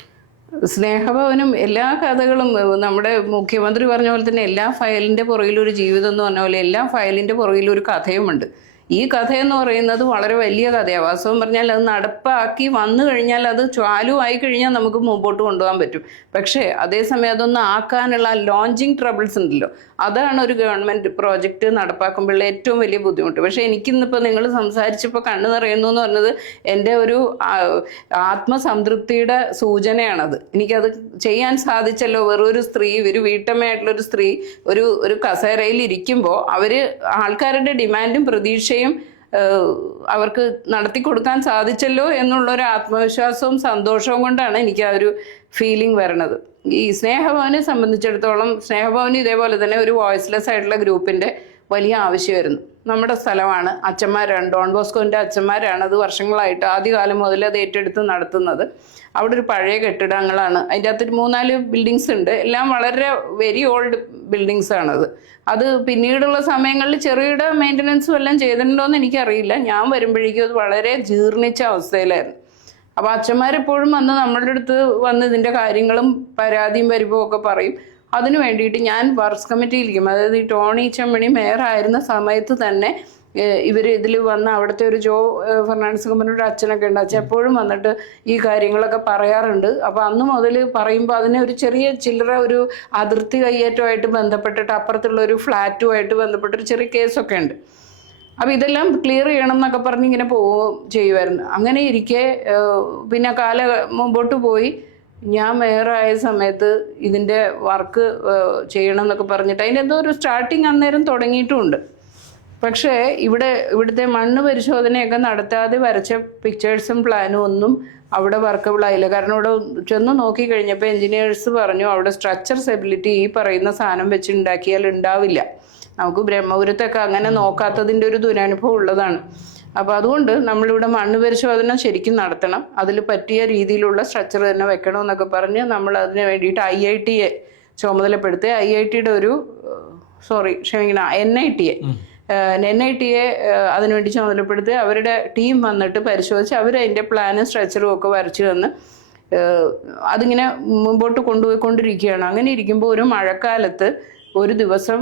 സ്നേഹഭവനും എല്ലാ കഥകളും നമ്മുടെ മുഖ്യമന്ത്രി പറഞ്ഞ പോലെ തന്നെ എല്ലാ ഫയലിൻ്റെ പുറകിലൊരു ജീവിതം എന്ന് പറഞ്ഞ പോലെ എല്ലാ ഫയലിൻ്റെ പുറകിലൊരു കഥയുമുണ്ട്. ഈ കഥയെന്ന് പറയുന്നത് വളരെ വലിയ കഥയാണ്. വാസ്തവം പറഞ്ഞാൽ അത് നടപ്പാക്കി വന്നു കഴിഞ്ഞാൽ അത് ചാലുവായി കഴിഞ്ഞാൽ നമുക്ക് മുമ്പോട്ട് കൊണ്ടുപോകാൻ പറ്റും. പക്ഷേ അതേസമയം അതൊന്നും ആക്കാനുള്ള ലോഞ്ചിങ് ട്രബിൾസ് ഉണ്ടല്ലോ, അതാണ് ഒരു ഗവൺമെൻറ് പ്രോജക്റ്റ് നടപ്പാക്കുമ്പോഴുള്ള ഏറ്റവും വലിയ ബുദ്ധിമുട്ട്. പക്ഷേ എനിക്കിന്നിപ്പോൾ നിങ്ങൾ സംസാരിച്ചപ്പോൾ കണ്ണു നിറയുന്നു എന്ന് പറഞ്ഞത് എൻ്റെ ഒരു ആത്മസംതൃപ്തിയുടെ സൂചനയാണത്. എനിക്കത് ചെയ്യാൻ സാധിച്ചല്ലോ. വെറൊരു സ്ത്രീ, ഒരു വീട്ടമ്മയായിട്ടുള്ളൊരു സ്ത്രീ ഒരു കസേരയിൽ ഇരിക്കുമ്പോൾ ആൾക്കാരുടെ ഡിമാൻഡും പ്രതീക്ഷയും അവർക്ക് നടത്തി കൊടുക്കാൻ സാധിച്ചല്ലോ എന്നുള്ളൊരു ആത്മവിശ്വാസവും സന്തോഷവും കൊണ്ടാണ് എനിക്ക് ആ ഒരു ഫീലിംഗ് വരണത്. ഈ സ്നേഹഭവനെ സംബന്ധിച്ചിടത്തോളം, സ്നേഹഭവൻ ഇതേപോലെ തന്നെ ഒരു വോയിസ്ലെസ് ആയിട്ടുള്ള ഗ്രൂപ്പിൻ്റെ വലിയ ആവശ്യമായിരുന്നു. നമ്മുടെ സ്ഥലമാണ്, അച്ഛന്മാരാണ്, ഡോൺ ബോസ്കോൻ്റെ അച്ഛന്മാരാണ് അത് വർഷങ്ങളായിട്ട് ആദ്യകാലം മുതൽ അത് ഏറ്റെടുത്ത് നടത്തുന്നത്. അവിടെ ഒരു പഴയ കെട്ടിടങ്ങളാണ്, അതിൻ്റെ അകത്തൊരു 3-4 ബിൽഡിങ്സ് ഉണ്ട്. എല്ലാം വളരെ വെരി ഓൾഡ് ബിൽഡിങ്സ് ആണത്. അത് പിന്നീടുള്ള സമയങ്ങളിൽ ചെറുകിട മെയിൻ്റനൻസും എല്ലാം ചെയ്തിട്ടുണ്ടോയെന്ന് എനിക്കറിയില്ല. ഞാൻ വരുമ്പോഴേക്കും അത് വളരെ ജീർണിച്ച അവസ്ഥയിലായിരുന്നു. അപ്പോൾ അച്ഛന്മാരെപ്പോഴും വന്ന് നമ്മളുടെ അടുത്ത് വന്ന് ഇതിൻ്റെ കാര്യങ്ങളും പരാതിയും പരിഭവവും ഒക്കെ പറയും. അതിനു വേണ്ടിയിട്ട് ഞാൻ വർക്ക്സ് കമ്മിറ്റിയിലിരിക്കും. അതായത് ഈ ടോണി ചെമ്മണി മേയറായിരുന്ന സമയത്ത് തന്നെ ഇവർ ഇതിൽ വന്ന് അവിടുത്തെ ഒരു ജോ ഫെർണാണ്ടസ് കമ്പനിയുടെ അച്ഛനൊക്കെ ഉണ്ട്. അച്ഛൻ എപ്പോഴും വന്നിട്ട് ഈ കാര്യങ്ങളൊക്കെ പറയാറുണ്ട്. അപ്പോൾ അന്ന് മുതൽ പറയുമ്പോൾ അതിനെ ഒരു ചെറിയ ചില്ലറ ഒരു അതിർത്തി കയ്യേറ്റമായിട്ട് ബന്ധപ്പെട്ടിട്ട് അപ്പുറത്തുള്ള ഒരു ഫ്ലാറ്റുമായിട്ട് ബന്ധപ്പെട്ടൊരു ചെറിയ കേസൊക്കെ ഉണ്ട്. അപ്പോൾ ഇതെല്ലാം ക്ലിയർ ചെയ്യണം എന്നൊക്കെ പറഞ്ഞ് ഇങ്ങനെ പോവുകയും ചെയ്യുമായിരുന്നു. അങ്ങനെ ഇരിക്കെ പിന്നെ മുമ്പോട്ട് പോയി ഞാൻ മേയറായ സമയത്ത് ഇതിൻ്റെ വർക്ക് ചെയ്യണം എന്നൊക്കെ പറഞ്ഞിട്ട് അതിൻ്റെ എന്തോ ഒരു സ്റ്റാർട്ടിങ് അന്നേരം തുടങ്ങിയിട്ടുമുണ്ട്. പക്ഷേ ഇവിടുത്തെ മണ്ണ് പരിശോധനയൊക്കെ നടത്താതെ വരച്ച പിക്ചേഴ്സും പ്ലാനും ഒന്നും അവിടെ വർക്കബിൾ ആയില്ല. കാരണം ഇവിടെ ചെന്ന് നോക്കിക്കഴിഞ്ഞപ്പോൾ എൻജിനീയേഴ്സ് പറഞ്ഞു അവിടെ സ്ട്രക്ചർ സ്റ്റെബിലിറ്റി ഈ പറയുന്ന സാധനം വെച്ച് ഉണ്ടാക്കിയാൽ ഉണ്ടാവില്ല. നമുക്ക് ബ്രഹ്മപുരത്തൊക്കെ അങ്ങനെ നോക്കാത്തതിൻ്റെ ഒരു ദുരനുഭവം ഉള്ളതാണ്. അപ്പോൾ അതുകൊണ്ട് നമ്മളിവിടെ മണ്ണ് പരിശോധന ശരിക്കും നടത്തണം, അതിൽ പറ്റിയ രീതിയിലുള്ള സ്ട്രക്ചർ തന്നെ വെക്കണമെന്നൊക്കെ പറഞ്ഞ് നമ്മൾ അതിന് വേണ്ടിയിട്ട് IITയെ ചുമതലപ്പെടുത്തി NITയെ അതിനുവേണ്ടി ചുമതലപ്പെടുത്തി അവരുടെ ടീം വന്നിട്ട് പരിശോധിച്ച് അവരതിൻ്റെ പ്ലാനും സ്ട്രക്ചറും ഒക്കെ വരച്ച് തന്ന് അതിങ്ങനെ മുമ്പോട്ട് കൊണ്ടുപോയിക്കൊണ്ടിരിക്കുകയാണ്. അങ്ങനെ ഇരിക്കുമ്പോൾ ഒരു മഴക്കാലത്ത് ഒരു ദിവസം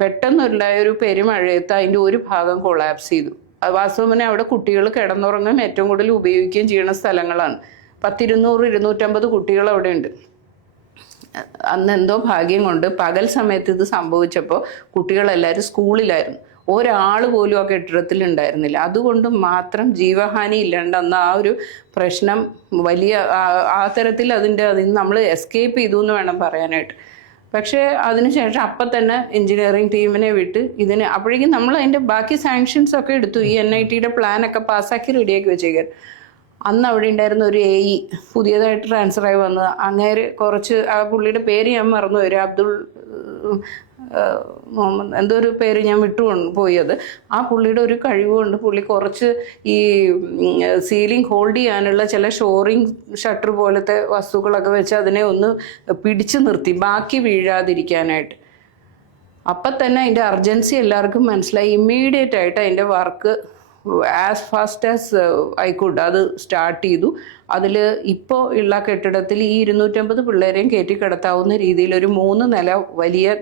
പെട്ടെന്നുണ്ടായ ഒരു പെരുമഴയത്ത് അതിൻ്റെ ഒരു ഭാഗം കൊളാപ്സ് ചെയ്തു. വാസ്തവനെ അവിടെ കുട്ടികൾ കിടന്നുറങ്ങും ഏറ്റവും കൂടുതൽ ഉപയോഗിക്കുകയും ചെയ്യുന്ന സ്ഥലങ്ങളാണ്. 200-250 കുട്ടികൾ അവിടെ ഉണ്ട്. അന്ന് എന്തോ ഭാഗ്യം കൊണ്ട് പകൽ സമയത്ത് ഇത് സംഭവിച്ചപ്പോൾ കുട്ടികളെല്ലാവരും സ്കൂളിലായിരുന്നു. ഒരാൾ പോലും ആ കെട്ടിടത്തിൽ ഉണ്ടായിരുന്നില്ല. അതുകൊണ്ട് മാത്രം ജീവഹാനി ഇല്ലാണ്ട് അന്ന് ആ ഒരു പ്രശ്നം വലിയ ആ തരത്തിൽ അതിൽ നിന്ന് നമ്മൾ എസ്കേപ്പ് ചെയ്തു എന്ന് വേണം പറയാനായിട്ട്. പക്ഷേ അതിനുശേഷം അപ്പം തന്നെ എൻജിനീയറിംഗ് ടീമിനെ വിട്ട് അപ്പോഴേക്കും നമ്മൾ അതിൻ്റെ ബാക്കി സാങ്ഷൻസ് ഒക്കെ എടുത്തു. ഈ NITയുടെ പ്ലാനൊക്കെ പാസ്സാക്കി റെഡിയാക്കി വെച്ചേക്കാൻ. അന്ന് അവിടെ ഉണ്ടായിരുന്ന ഒരു AE പുതിയതായിട്ട് ട്രാൻസ്ഫറായി വന്നത്, അങ്ങേര് കുറച്ച് ആ പുള്ളിയുടെ പേര് ഞാൻ മറന്നു വരും, അബ്ദുൾ മുഹമ്മദ് എന്തോ ഒരു പേര് ഞാൻ പോയത്. ആ പുള്ളിയുടെ ഒരു കഴിവുകൊണ്ട് പുള്ളി കുറച്ച് ഈ സീലിംഗ് ഹോൾഡ് ചെയ്യാനുള്ള ചില ഷോറിങ് ഷട്ടർ പോലത്തെ വസ്തുക്കളൊക്കെ വെച്ച് അതിനെ ഒന്ന് പിടിച്ചു നിർത്തി ബാക്കി വീഴാതിരിക്കാനായിട്ട്. അപ്പം തന്നെ അതിൻ്റെ അർജൻസി എല്ലാവർക്കും മനസ്സിലായി. ഇമ്മീഡിയറ്റ് ആയിട്ട് അതിൻ്റെ work as fast as I could അത് സ്റ്റാർട്ട് ചെയ്തു. അതിൽ ഇപ്പോൾ ഉള്ള കെട്ടിടത്തിൽ ഈ 250 പിള്ളേരെയും കയറ്റി കിടത്താവുന്ന രീതിയിൽ ഒരു 3 നില വലിയ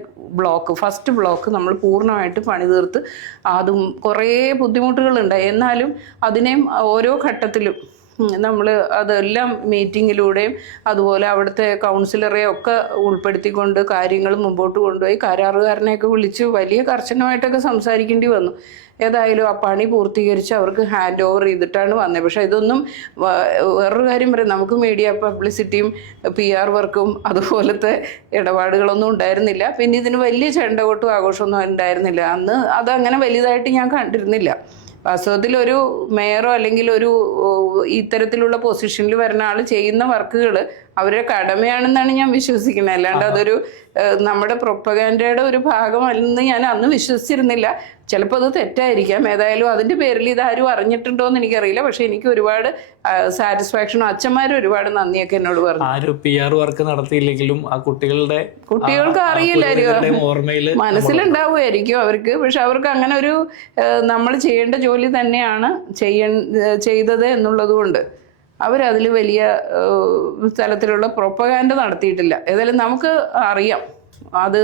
ഫസ്റ്റ് ബ്ലോക്ക് നമ്മൾ പൂർണ്ണമായിട്ട് പണി തീർത്ത്. അതും കുറേ ബുദ്ധിമുട്ടുകളുണ്ടായി. എന്നാലും അതിനെയും ഓരോ ഘട്ടത്തിലും നമ്മൾ അതെല്ലാം മീറ്റിങ്ങിലൂടെയും അതുപോലെ അവിടുത്തെ കൗൺസിലറെയും ഒക്കെ ഉൾപ്പെടുത്തിക്കൊണ്ട് കാര്യങ്ങൾ മുമ്പോട്ട് കൊണ്ടുപോയി. കരാറുകാരനെയൊക്കെ വിളിച്ച് വലിയ കർശനമായിട്ടൊക്കെ സംസാരിക്കേണ്ടി വന്നു. ഏതായാലും ആ പണി പൂർത്തീകരിച്ച് അവർക്ക് ഹാൻഡ് ഓവർ ചെയ്തിട്ടാണ് വന്നത്. പക്ഷേ ഇതൊന്നും വേറൊരു കാര്യം പറയാം, നമുക്ക് മീഡിയ പബ്ലിസിറ്റിയും PR വർക്കും അതുപോലത്തെ ഇടപാടുകളൊന്നും ഉണ്ടായിരുന്നില്ല. പിന്നെ ഇതിന് വലിയ ചെണ്ടകൊട്ടും ആഘോഷമൊന്നും ഉണ്ടായിരുന്നില്ല. അന്ന് അതങ്ങനെ വലുതായിട്ട് ഞാൻ കണ്ടിരുന്നില്ല. വാസ്തവത്തിൽ ഒരു മേയറോ അല്ലെങ്കിൽ ഒരു ഇത്തരത്തിലുള്ള പൊസിഷനിൽ വരുന്ന ആൾ ചെയ്യുന്ന വർക്കുകൾ അവരുടെ കടമയാണെന്നാണ് ഞാൻ വിശ്വസിക്കുന്നത്. അല്ലാണ്ട് അതൊരു നമ്മുടെ പ്രൊപ്പഗാൻഡയുടെ ഒരു ഭാഗമല്ലെന്ന് ഞാൻ അന്ന് വിശ്വസിച്ചിരുന്നില്ല. ചിലപ്പോൾ അത് തെറ്റായിരിക്കാം. ഏതായാലും അതിൻ്റെ പേരിൽ ഇതാരും അറിഞ്ഞിട്ടുണ്ടോ എന്ന് എനിക്കറിയില്ല. പക്ഷെ എനിക്ക് ഒരുപാട് സാറ്റിസ്ഫാക്ഷനും അച്ഛന്മാരും ഒരുപാട് നന്ദിയൊക്കെ എന്നോട് പറഞ്ഞു. ആരും PR വർക്ക് നടത്തിയില്ലെങ്കിലും ആ കുട്ടികൾക്ക് അറിയില്ലായിരിക്കും, മനസ്സിലുണ്ടാവുമായിരിക്കും അവർക്ക്. പക്ഷെ അവർക്ക് അങ്ങനെ ഒരു നമ്മൾ ചെയ്യേണ്ട ജോലി തന്നെയാണ് ചെയ്തത് എന്നുള്ളത് കൊണ്ട് അവരതിൽ വലിയ തലത്തിലുള്ള പ്രൊപ്പഗാൻഡ നടത്തിയിട്ടില്ല. ഏതായാലും നമുക്ക് അറിയാം അത്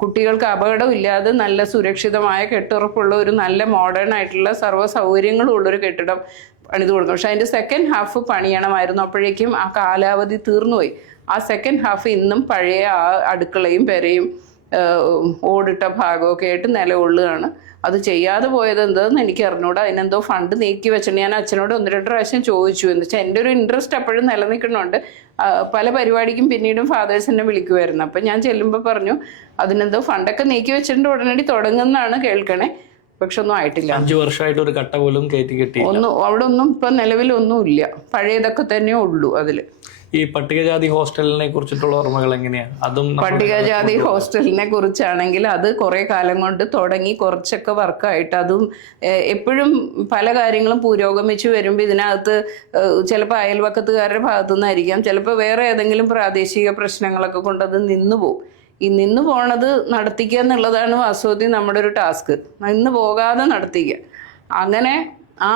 കുട്ടികൾക്ക് അപകടമില്ലാതെ നല്ല സുരക്ഷിതമായ കെട്ടുറപ്പുള്ള ഒരു നല്ല മോഡേൺ ആയിട്ടുള്ള സർവ്വ സൗകര്യങ്ങളും ഉള്ളൊരു കെട്ടിടം പണിത് കൊടുക്കണം. പക്ഷെ അതിൻ്റെ സെക്കൻഡ് ഹാഫ് പണിയണമായിരുന്നു. അപ്പോഴേക്കും ആ കാലാവധി തീർന്നുപോയി. ആ സെക്കൻഡ് ഹാഫ് ഇന്നും പഴയ ആ അടുക്കളയും പെരയും ഓടിട്ട ഭാഗമൊക്കെ ആയിട്ട് നിലകൊള്ളുകയാണ്. അത് ചെയ്യാതെ പോയത് എന്താണെന്ന് എനിക്ക് അറിഞ്ഞൂടാ. അതിനെന്തോ ഫണ്ട് നീക്കി വെച്ചിട്ട് ഞാൻ അച്ഛനോട് 1-2 പ്രാവശ്യം ചോദിച്ചു. എന്ന് വെച്ചാൽ എൻ്റെ ഒരു ഇൻട്രസ്റ്റ് അപ്പോഴും നിലനിൽക്കുന്നുണ്ട്. പല പരിപാടിക്കും പിന്നീടും ഫാദേഴ്സ് എന്നെ വിളിക്കുമായിരുന്നു. അപ്പം ഞാൻ ചെല്ലുമ്പോൾ പറഞ്ഞു അതിനെന്തോ ഫണ്ടൊക്കെ നീക്കി വെച്ചിട്ടുണ്ട്, ഉടനടി തുടങ്ങുന്നതാണ് കേൾക്കണേ. പക്ഷെ ഒന്നും ആയിട്ടില്ല. 5 വർഷമായിട്ട് ഒരു കട്ട പോലും കയറ്റി കെട്ടി അവിടെ ഒന്നും ഇപ്പം നിലവിലൊന്നുമില്ല. പഴയതൊക്കെ തന്നെ ഉള്ളൂ. അതിൽ ഈ പട്ടികജാതി ഹോസ്റ്റലിനെ കുറിച്ചിട്ടുള്ള ഓർമ്മകൾ എങ്ങനെയാണ്? അതും പട്ടികജാതി ഹോസ്റ്റലിനെ കുറിച്ചാണെങ്കിൽ അത് കുറേ കാലം കൊണ്ട് തുടങ്ങി കുറച്ചൊക്കെ വർക്കായിട്ട് അതും എപ്പോഴും പല കാര്യങ്ങളും പുരോഗമിച്ചു വരുമ്പോൾ ഇതിനകത്ത് ചിലപ്പോൾ അയൽവക്കത്തുകാരുടെ ഭാഗത്തു നിന്നായിരിക്കാം, ചിലപ്പോൾ വേറെ ഏതെങ്കിലും പ്രാദേശിക പ്രശ്നങ്ങളൊക്കെ കൊണ്ട് അത് നിന്നു പോകും. ഈ നിന്ന് പോണത് നടത്തിക്കുക എന്നുള്ളതാണ് വാസ്തവത്തിൽ നമ്മുടെ ഒരു ടാസ്ക്. നിന്ന് പോകാതെ നടത്തിക്കുക. അങ്ങനെ ആ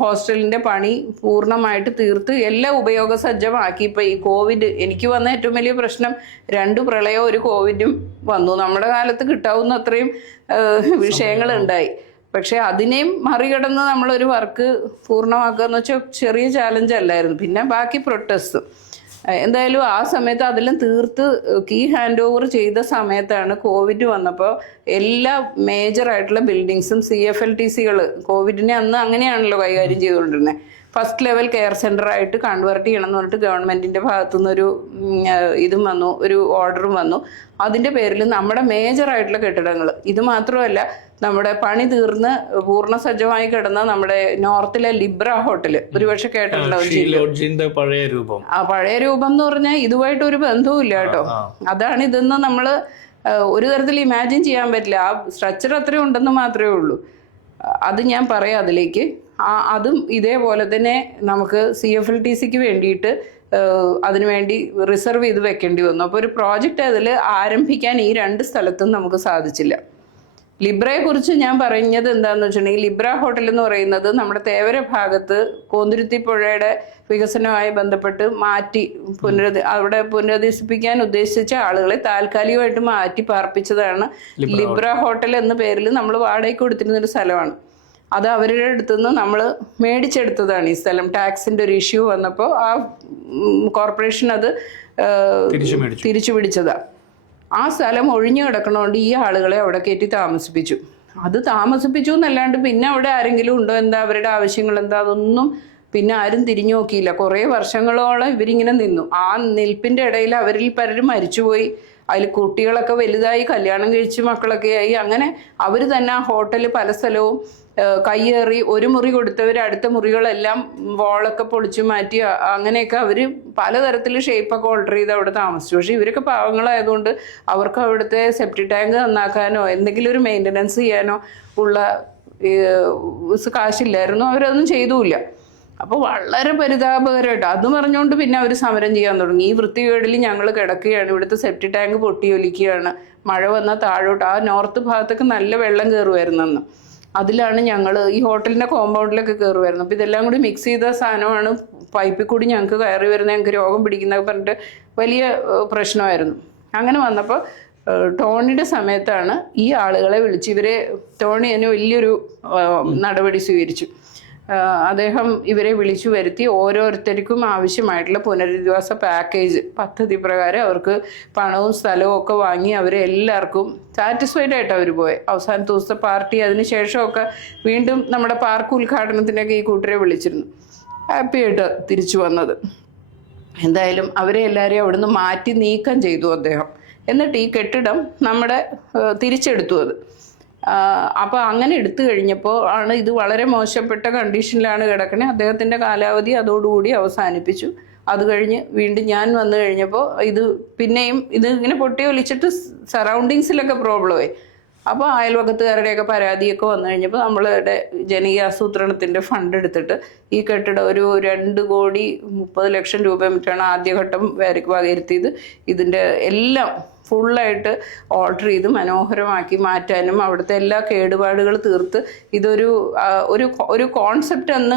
ഹോസ്റ്റലിൻ്റെ പണി പൂർണ്ണമായിട്ട് തീർത്ത് എല്ലാം ഉപയോഗസജ്ജമാക്കി. ഇപ്പോൾ ഈ കോവിഡ് എനിക്ക് വന്ന ഏറ്റവും വലിയ പ്രശ്നം 2 പ്രളയവും 1 കോവിഡും വന്നു. നമ്മുടെ കാലത്ത് കിട്ടാവുന്ന അത്രയും വിഷയങ്ങളുണ്ടായി. പക്ഷെ അതിനെയും മറികടന്ന് നമ്മളൊരു വർക്ക് പൂർണ്ണമാക്കുക എന്ന് വെച്ചാൽ ചെറിയ ചാലഞ്ച് അല്ലായിരുന്നു. പിന്നെ ബാക്കി പ്രൊട്ടസ്റ്റ് എന്തായാലും ആ സമയത്ത് അതെല്ലാം തീർത്ത് കീ ഹാൻഡ് ഓവർ ചെയ്ത സമയത്താണ് കോവിഡ് വന്നപ്പോൾ എല്ലാ മേജറായിട്ടുള്ള ബിൽഡിങ്സും CFLTCകൾ കോവിഡിനെ അന്ന് അങ്ങനെയാണല്ലോ കൈകാര്യം ചെയ്തുകൊണ്ടിരുന്നത്. ഫസ്റ്റ് ലെവൽ കെയർ സെൻ്റർ ആയിട്ട് കൺവേർട്ട് ചെയ്യണം എന്ന് പറഞ്ഞിട്ട് ഗവൺമെൻറ്റിൻ്റെ ഭാഗത്തുനിന്നൊരു ഇതും വന്നു, ഒരു ഓർഡറും വന്നു. അതിൻ്റെ പേരിൽ നമ്മുടെ മേജറായിട്ടുള്ള കെട്ടിടങ്ങൾ, ഇത് മാത്രമല്ല നമ്മുടെ പണി തീർന്ന് പൂർണ്ണ സജ്ജമായി കിടന്ന നമ്മുടെ നോർത്തിലെ ലിബ്ര ഹോട്ടൽ, ഒരുപക്ഷെ കേട്ടിട്ടുണ്ടാവും. പഴയ രൂപം എന്ന് പറഞ്ഞാൽ ഇതുമായിട്ട് ഒരു ബന്ധവും ഇല്ല കേട്ടോ. അതാണ് ഇതെന്ന് നമ്മൾ ഒരു തരത്തിൽ ഇമാജിൻ ചെയ്യാൻ പറ്റില്ല. ആ സ്ട്രക്ചർ അത്രയും ഉണ്ടെന്ന് മാത്രമേ ഉള്ളൂ. അത് ഞാൻ പറയാം അതിലേക്ക്. അതും ഇതേപോലെ തന്നെ നമുക്ക് CFLTCക്ക് വേണ്ടിയിട്ട് അതിനുവേണ്ടി റിസർവ് ചെയ്ത് വെക്കേണ്ടി വന്നു. അപ്പോൾ ഒരു പ്രോജക്റ്റ് അതിൽ ആരംഭിക്കാൻ ഈ 2 സ്ഥലത്തും നമുക്ക് സാധിച്ചില്ല. ലിബ്രയെ കുറിച്ച് ഞാൻ പറഞ്ഞത് എന്താണെന്ന് വെച്ചിട്ടുണ്ടെങ്കിൽ, ലിബ്ര ഹോട്ടൽ എന്ന് പറയുന്നത് നമ്മുടെ തേവര ഭാഗത്ത് കോന്തുരുത്തി പുഴയുടെ വികസനവുമായി ബന്ധപ്പെട്ട് മാറ്റി അവിടെ പുനരധിവസിപ്പിക്കാൻ ഉദ്ദേശിച്ച ആളുകളെ താൽക്കാലികമായിട്ട് മാറ്റി പാർപ്പിച്ചതാണ് ലിബ്ര ഹോട്ടൽ എന്ന പേരിൽ നമ്മൾ വാടകയ്ക്ക് കൊടുത്തിരുന്നൊരു സ്ഥലമാണ്. അത് അവരുടെ അടുത്തുനിന്ന് നമ്മൾ മേടിച്ചെടുത്തതാണ് ഈ സ്ഥലം. ടാക്സിൻ്റെ ഒരു ഇഷ്യൂ വന്നപ്പോൾ ആ കോർപ്പറേഷൻ അത് തിരിച്ചു പിടിച്ചതാണ്. ആ സ്ഥലം ഒഴിഞ്ഞു കിടക്കണോണ്ട് ഈ ആളുകളെ അവിടെ കയറ്റി താമസിപ്പിച്ചു. അത് താമസിപ്പിച്ചു എന്നല്ലാണ്ട് പിന്നെ അവിടെ ആരെങ്കിലും ഉണ്ടോ, എന്താ അവരുടെ ആവശ്യങ്ങൾ എന്താ, അതൊന്നും പിന്നെ ആരും തിരിഞ്ഞു നോക്കിയില്ല. കുറേ വർഷങ്ങളോളം ഇവരിങ്ങനെ നിന്നു. ആ നിൽപ്പിൻ്റെ ഇടയിൽ അവരിൽ പലരും മരിച്ചുപോയി. അതിൽ കുട്ടികളൊക്കെ വലുതായി, കല്യാണം കഴിച്ച് മക്കളൊക്കെ ആയി. അങ്ങനെ അവർ തന്നെ ആ ഹോട്ടൽ പല സ്ഥലവും കയ്യേറി, ഒരു മുറി കൊടുത്തവർ അടുത്ത മുറികളെല്ലാം വോളൊക്കെ പൊളിച്ചു മാറ്റി, അങ്ങനെയൊക്കെ അവർ പലതരത്തിൽ ഷേപ്പൊക്കെ ഓൾട്ടർ ചെയ്ത് അവിടെ താമസിച്ചു. പക്ഷേ ഇവരൊക്കെ പാവങ്ങളായതുകൊണ്ട് അവർക്ക് അവിടുത്തെ സെപ്റ്റി ടാങ്ക് നന്നാക്കാനോ എന്തെങ്കിലും ഒരു മെയിൻ്റനൻസ് ചെയ്യാനോ ഉള്ള കാശില്ലായിരുന്നു. അവരതൊന്നും ചെയ്തുമില്ല. അപ്പോൾ വളരെ പരിതാപകരമായിട്ട് അത് പറഞ്ഞുകൊണ്ട് പിന്നെ അവർ സമരം ചെയ്യാൻ തുടങ്ങി. ഈ വൃത്തികേടിൽ ഞങ്ങൾ കിടക്കുകയാണ്, ഇവിടുത്തെ സെപ്റ്റി ടാങ്ക് പൊട്ടിയൊലിക്കുകയാണ്, മഴ വന്നാൽ താഴോട്ട് ആ നോർത്ത് ഭാഗത്തൊക്കെ നല്ല വെള്ളം കയറുമായിരുന്നെന്ന്. അതിലാണ് ഞങ്ങൾ ഈ ഹോട്ടലിൻ്റെ കോമ്പൗണ്ടിലൊക്കെ കയറുമായിരുന്നു. അപ്പോൾ ഇതെല്ലാം കൂടി മിക്സ് ചെയ്ത സാധനമാണ് പൈപ്പിൽ കൂടി ഞങ്ങൾക്ക് കയറി വരുന്നത്, ഞങ്ങൾക്ക് രോഗം പിടിക്കുന്നതൊക്കെ പറഞ്ഞിട്ട് വലിയ പ്രശ്നമായിരുന്നു. അങ്ങനെ വന്നപ്പോൾ ടോണിയുടെ സമയത്താണ് ഈ ആളുകളെ വിളിച്ച് ഇവരെ ടോണി അതിന് വലിയൊരു നടപടി സ്വീകരിച്ചു. അദ്ദേഹം ഇവരെ വിളിച്ചു വരുത്തി ഓരോരുത്തർക്കും ആവശ്യമായിട്ടുള്ള പുനരധിവാസ പാക്കേജ് പദ്ധതി പ്രകാരം അവർക്ക് പണവും സ്ഥലവും ഒക്കെ വാങ്ങി അവരെ എല്ലാവർക്കും സാറ്റിസ്ഫൈഡ് ആയിട്ട് അവർ പോയി. അവസാനത്തെ ദിവസത്തെ പാർട്ടി അതിന് ശേഷമൊക്കെ വീണ്ടും നമ്മുടെ പാർക്ക് ഉദ്ഘാടനത്തിനൊക്കെ ഈ കൂട്ടരെ വിളിച്ചിരുന്നു. ഹാപ്പിയായിട്ട് തിരിച്ചു വന്നത്. എന്തായാലും അവരെ എല്ലാവരെയും അവിടുന്ന് മാറ്റി നീക്കം ചെയ്തു അദ്ദേഹം. എന്നിട്ട് ഈ കെട്ടിടം നമ്മുടെ തിരിച്ചെടുത്തു. അത് അപ്പോൾ അങ്ങനെ എടുത്തു കഴിഞ്ഞപ്പോൾ ആണ് ഇത് വളരെ മോശപ്പെട്ട കണ്ടീഷനിലാണ് കിടക്കണേ. അദ്ദേഹത്തിൻ്റെ കാലാവധി അതോടുകൂടി അവസാനിപ്പിച്ചു. അത് കഴിഞ്ഞ് വീണ്ടും ഞാൻ വന്നു കഴിഞ്ഞപ്പോൾ ഇത് പിന്നെയും ഇത് ഇങ്ങനെ പൊട്ടി ഒലിച്ചിട്ട് സറൗണ്ടിങ്സിലൊക്കെ പ്രോബ്ലമായി. അപ്പോൾ അയൽവക്കത്തുകാരുടെയൊക്കെ പരാതിയൊക്കെ വന്നു കഴിഞ്ഞപ്പോൾ നമ്മളുടെ ജനകീയ ആസൂത്രണത്തിൻ്റെ ഫണ്ട് എടുത്തിട്ട് ഈ കെട്ടിടം ഒരു 2,30,00,000 രൂപ മറ്റാണ് ആദ്യഘട്ടം വകയിരുത്തിയത്. ഇതിൻ്റെ എല്ലാം ഫുള്ളായിട്ട് ഓൾട്ടർ ചെയ്ത് മനോഹരമാക്കി മാറ്റാനും അവിടുത്തെ എല്ലാ കേടുപാടുകൾ തീർത്ത് ഇതൊരു ഒരു കോൺസെപ്റ്റ് അന്ന്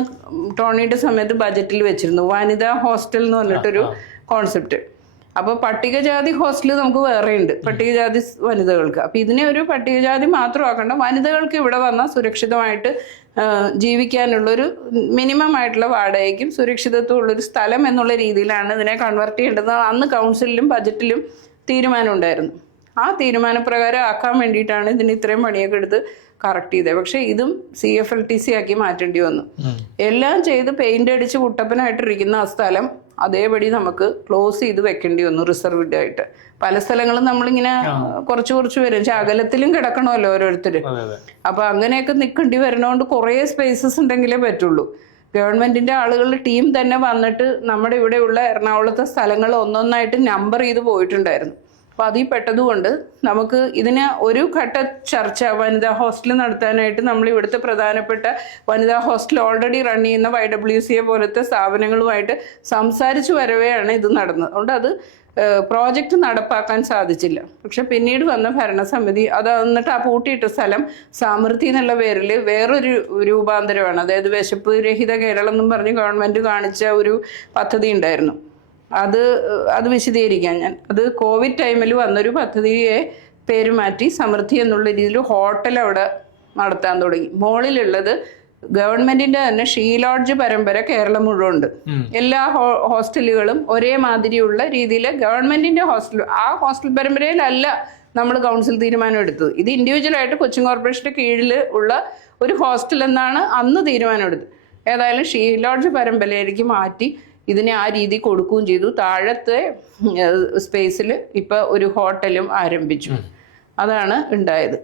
ടോണിയുടെ സമയത്ത് ബജറ്റിൽ വെച്ചിരുന്നു. വനിതാ ഹോസ്റ്റൽ എന്ന് പറഞ്ഞിട്ടൊരു കോൺസെപ്റ്റ്. അപ്പോൾ പട്ടികജാതി ഹോസ്റ്റൽ നമുക്ക് വേറെയുണ്ട്, പട്ടികജാതി വനിതകൾക്ക്. അപ്പോൾ ഇതിനെ ഒരു പട്ടികജാതി മാത്രമാക്കേണ്ട, വനിതകൾക്ക് ഇവിടെ വന്നാൽ സുരക്ഷിതമായിട്ട് ജീവിക്കാനുള്ളൊരു മിനിമം ആയിട്ടുള്ള വാടകയ്ക്കും സുരക്ഷിതത്വമുള്ളൊരു സ്ഥലം എന്നുള്ള രീതിയിലാണ് ഇതിനെ കൺവെർട്ട് ചെയ്യേണ്ടത്. അന്ന് കൗൺസിലിലും ബജറ്റിലും തീരുമാനം ഉണ്ടായിരുന്നു. ആ തീരുമാനപ്രകാരം ആക്കാൻ വേണ്ടിയിട്ടാണ് ഇതിന് ഇത്രയും പണിയൊക്കെ എടുത്ത് കറക്റ്റ് ചെയ്തത്. പക്ഷെ ഇതും CFLTC ആക്കി മാറ്റേണ്ടി വന്നു. എല്ലാം ചെയ്ത് പെയിന്റ് അടിച്ച് കുട്ടപ്പനായിട്ടിരിക്കുന്ന ആ സ്ഥലം അതേപടി നമുക്ക് ക്ലോസ് ചെയ്ത് വെക്കേണ്ടി വന്നു റിസർവ്ഡ് ആയിട്ട്. പല സ്ഥലങ്ങളും നമ്മളിങ്ങനെ കുറച്ച് വരും, അകലത്തിലും കിടക്കണമല്ലോ ഓരോരുത്തർ. അപ്പൊ അങ്ങനെയൊക്കെ നിൽക്കേണ്ടി വരുന്നതുകൊണ്ട് കുറേ സ്പേസസ് ഉണ്ടെങ്കിലേ പറ്റുള്ളൂ. ഗവൺമെന്റിന്റെ ആളുകളുടെ ടീം തന്നെ വന്നിട്ട് നമ്മുടെ ഇവിടെയുള്ള എറണാകുളത്തെ സ്ഥലങ്ങൾ ഒന്നൊന്നായിട്ട് നമ്പർ ചെയ്ത് പോയിട്ടുണ്ടായിരുന്നു. അപ്പോൾ അതിൽ പെട്ടതുകൊണ്ട് നമുക്ക് ഇതിന് ഒരു ഘട്ട ചർച്ച വനിതാ ഹോസ്റ്റൽ നടത്താനായിട്ട് നമ്മൾ ഇവിടുത്തെ പ്രധാനപ്പെട്ട വനിതാ ഹോസ്റ്റൽ ഓൾറെഡി റൺ ചെയ്യുന്ന YWCA പോലത്തെ സ്ഥാപനങ്ങളുമായിട്ട് സംസാരിച്ചു വരവെയാണ് ഇത് നടന്നത്. അതുകൊണ്ട് അത് പ്രോജക്റ്റ് നടപ്പാക്കാൻ സാധിച്ചില്ല. പക്ഷെ പിന്നീട് വന്ന ഭരണസമിതി അത് എന്നിട്ട് ആ പൂട്ടിയിട്ട സ്ഥലം സമൃദ്ധി എന്നുള്ള പേരിൽ വേറൊരു രൂപാന്തരമാണ്. അതായത് വിശപ്പ് രഹിത കേരളം എന്നും പറഞ്ഞ് ഗവൺമെൻറ് കാണിച്ച ഒരു പദ്ധതി ഉണ്ടായിരുന്നു. അത് വിശദീകരിക്കാൻ അത് കോവിഡ് ടൈമിൽ വന്നൊരു പദ്ധതിയെ പേര് മാറ്റി സമൃദ്ധി എന്നുള്ള രീതിയിൽ ഹോട്ടൽ അവിടെ നടത്താൻ തുടങ്ങി. മോളിലുള്ളത് ഗവൺമെന്റിന്റെ തന്നെ ഷീ ലോഡ്ജ് പരമ്പര കേരളം മുഴുവൻ ഉണ്ട്. എല്ലാ ഹോസ്റ്റലുകളും ഒരേ മാതിരിയുള്ള രീതിയിൽ ഗവൺമെന്റിന്റെ ഹോസ്റ്റൽ, ആ ഹോസ്റ്റൽ പരമ്പരയിലല്ല നമ്മൾ കൗൺസിൽ തീരുമാനം എടുത്തത്. ഇത് ഇൻഡിവിജ്വലായിട്ട് കൊച്ചിൻ കോർപ്പറേഷന്റെ കീഴിൽ ഉള്ള ഒരു ഹോസ്റ്റൽ എന്നാണ് അന്ന് തീരുമാനം എടുത്തത്. ഏതായാലും ഷീ ലോഡ്ജ് പരമ്പരയിലേക്ക് മാറ്റി ഇതിനെ ആ രീതി കൊടുക്കുകയും ചെയ്തു. താഴത്തെ സ്പേസിൽ ഇപ്പൊ ഒരു ഹോട്ടലും ആരംഭിച്ചു. അതാണ് ഉണ്ടായത്.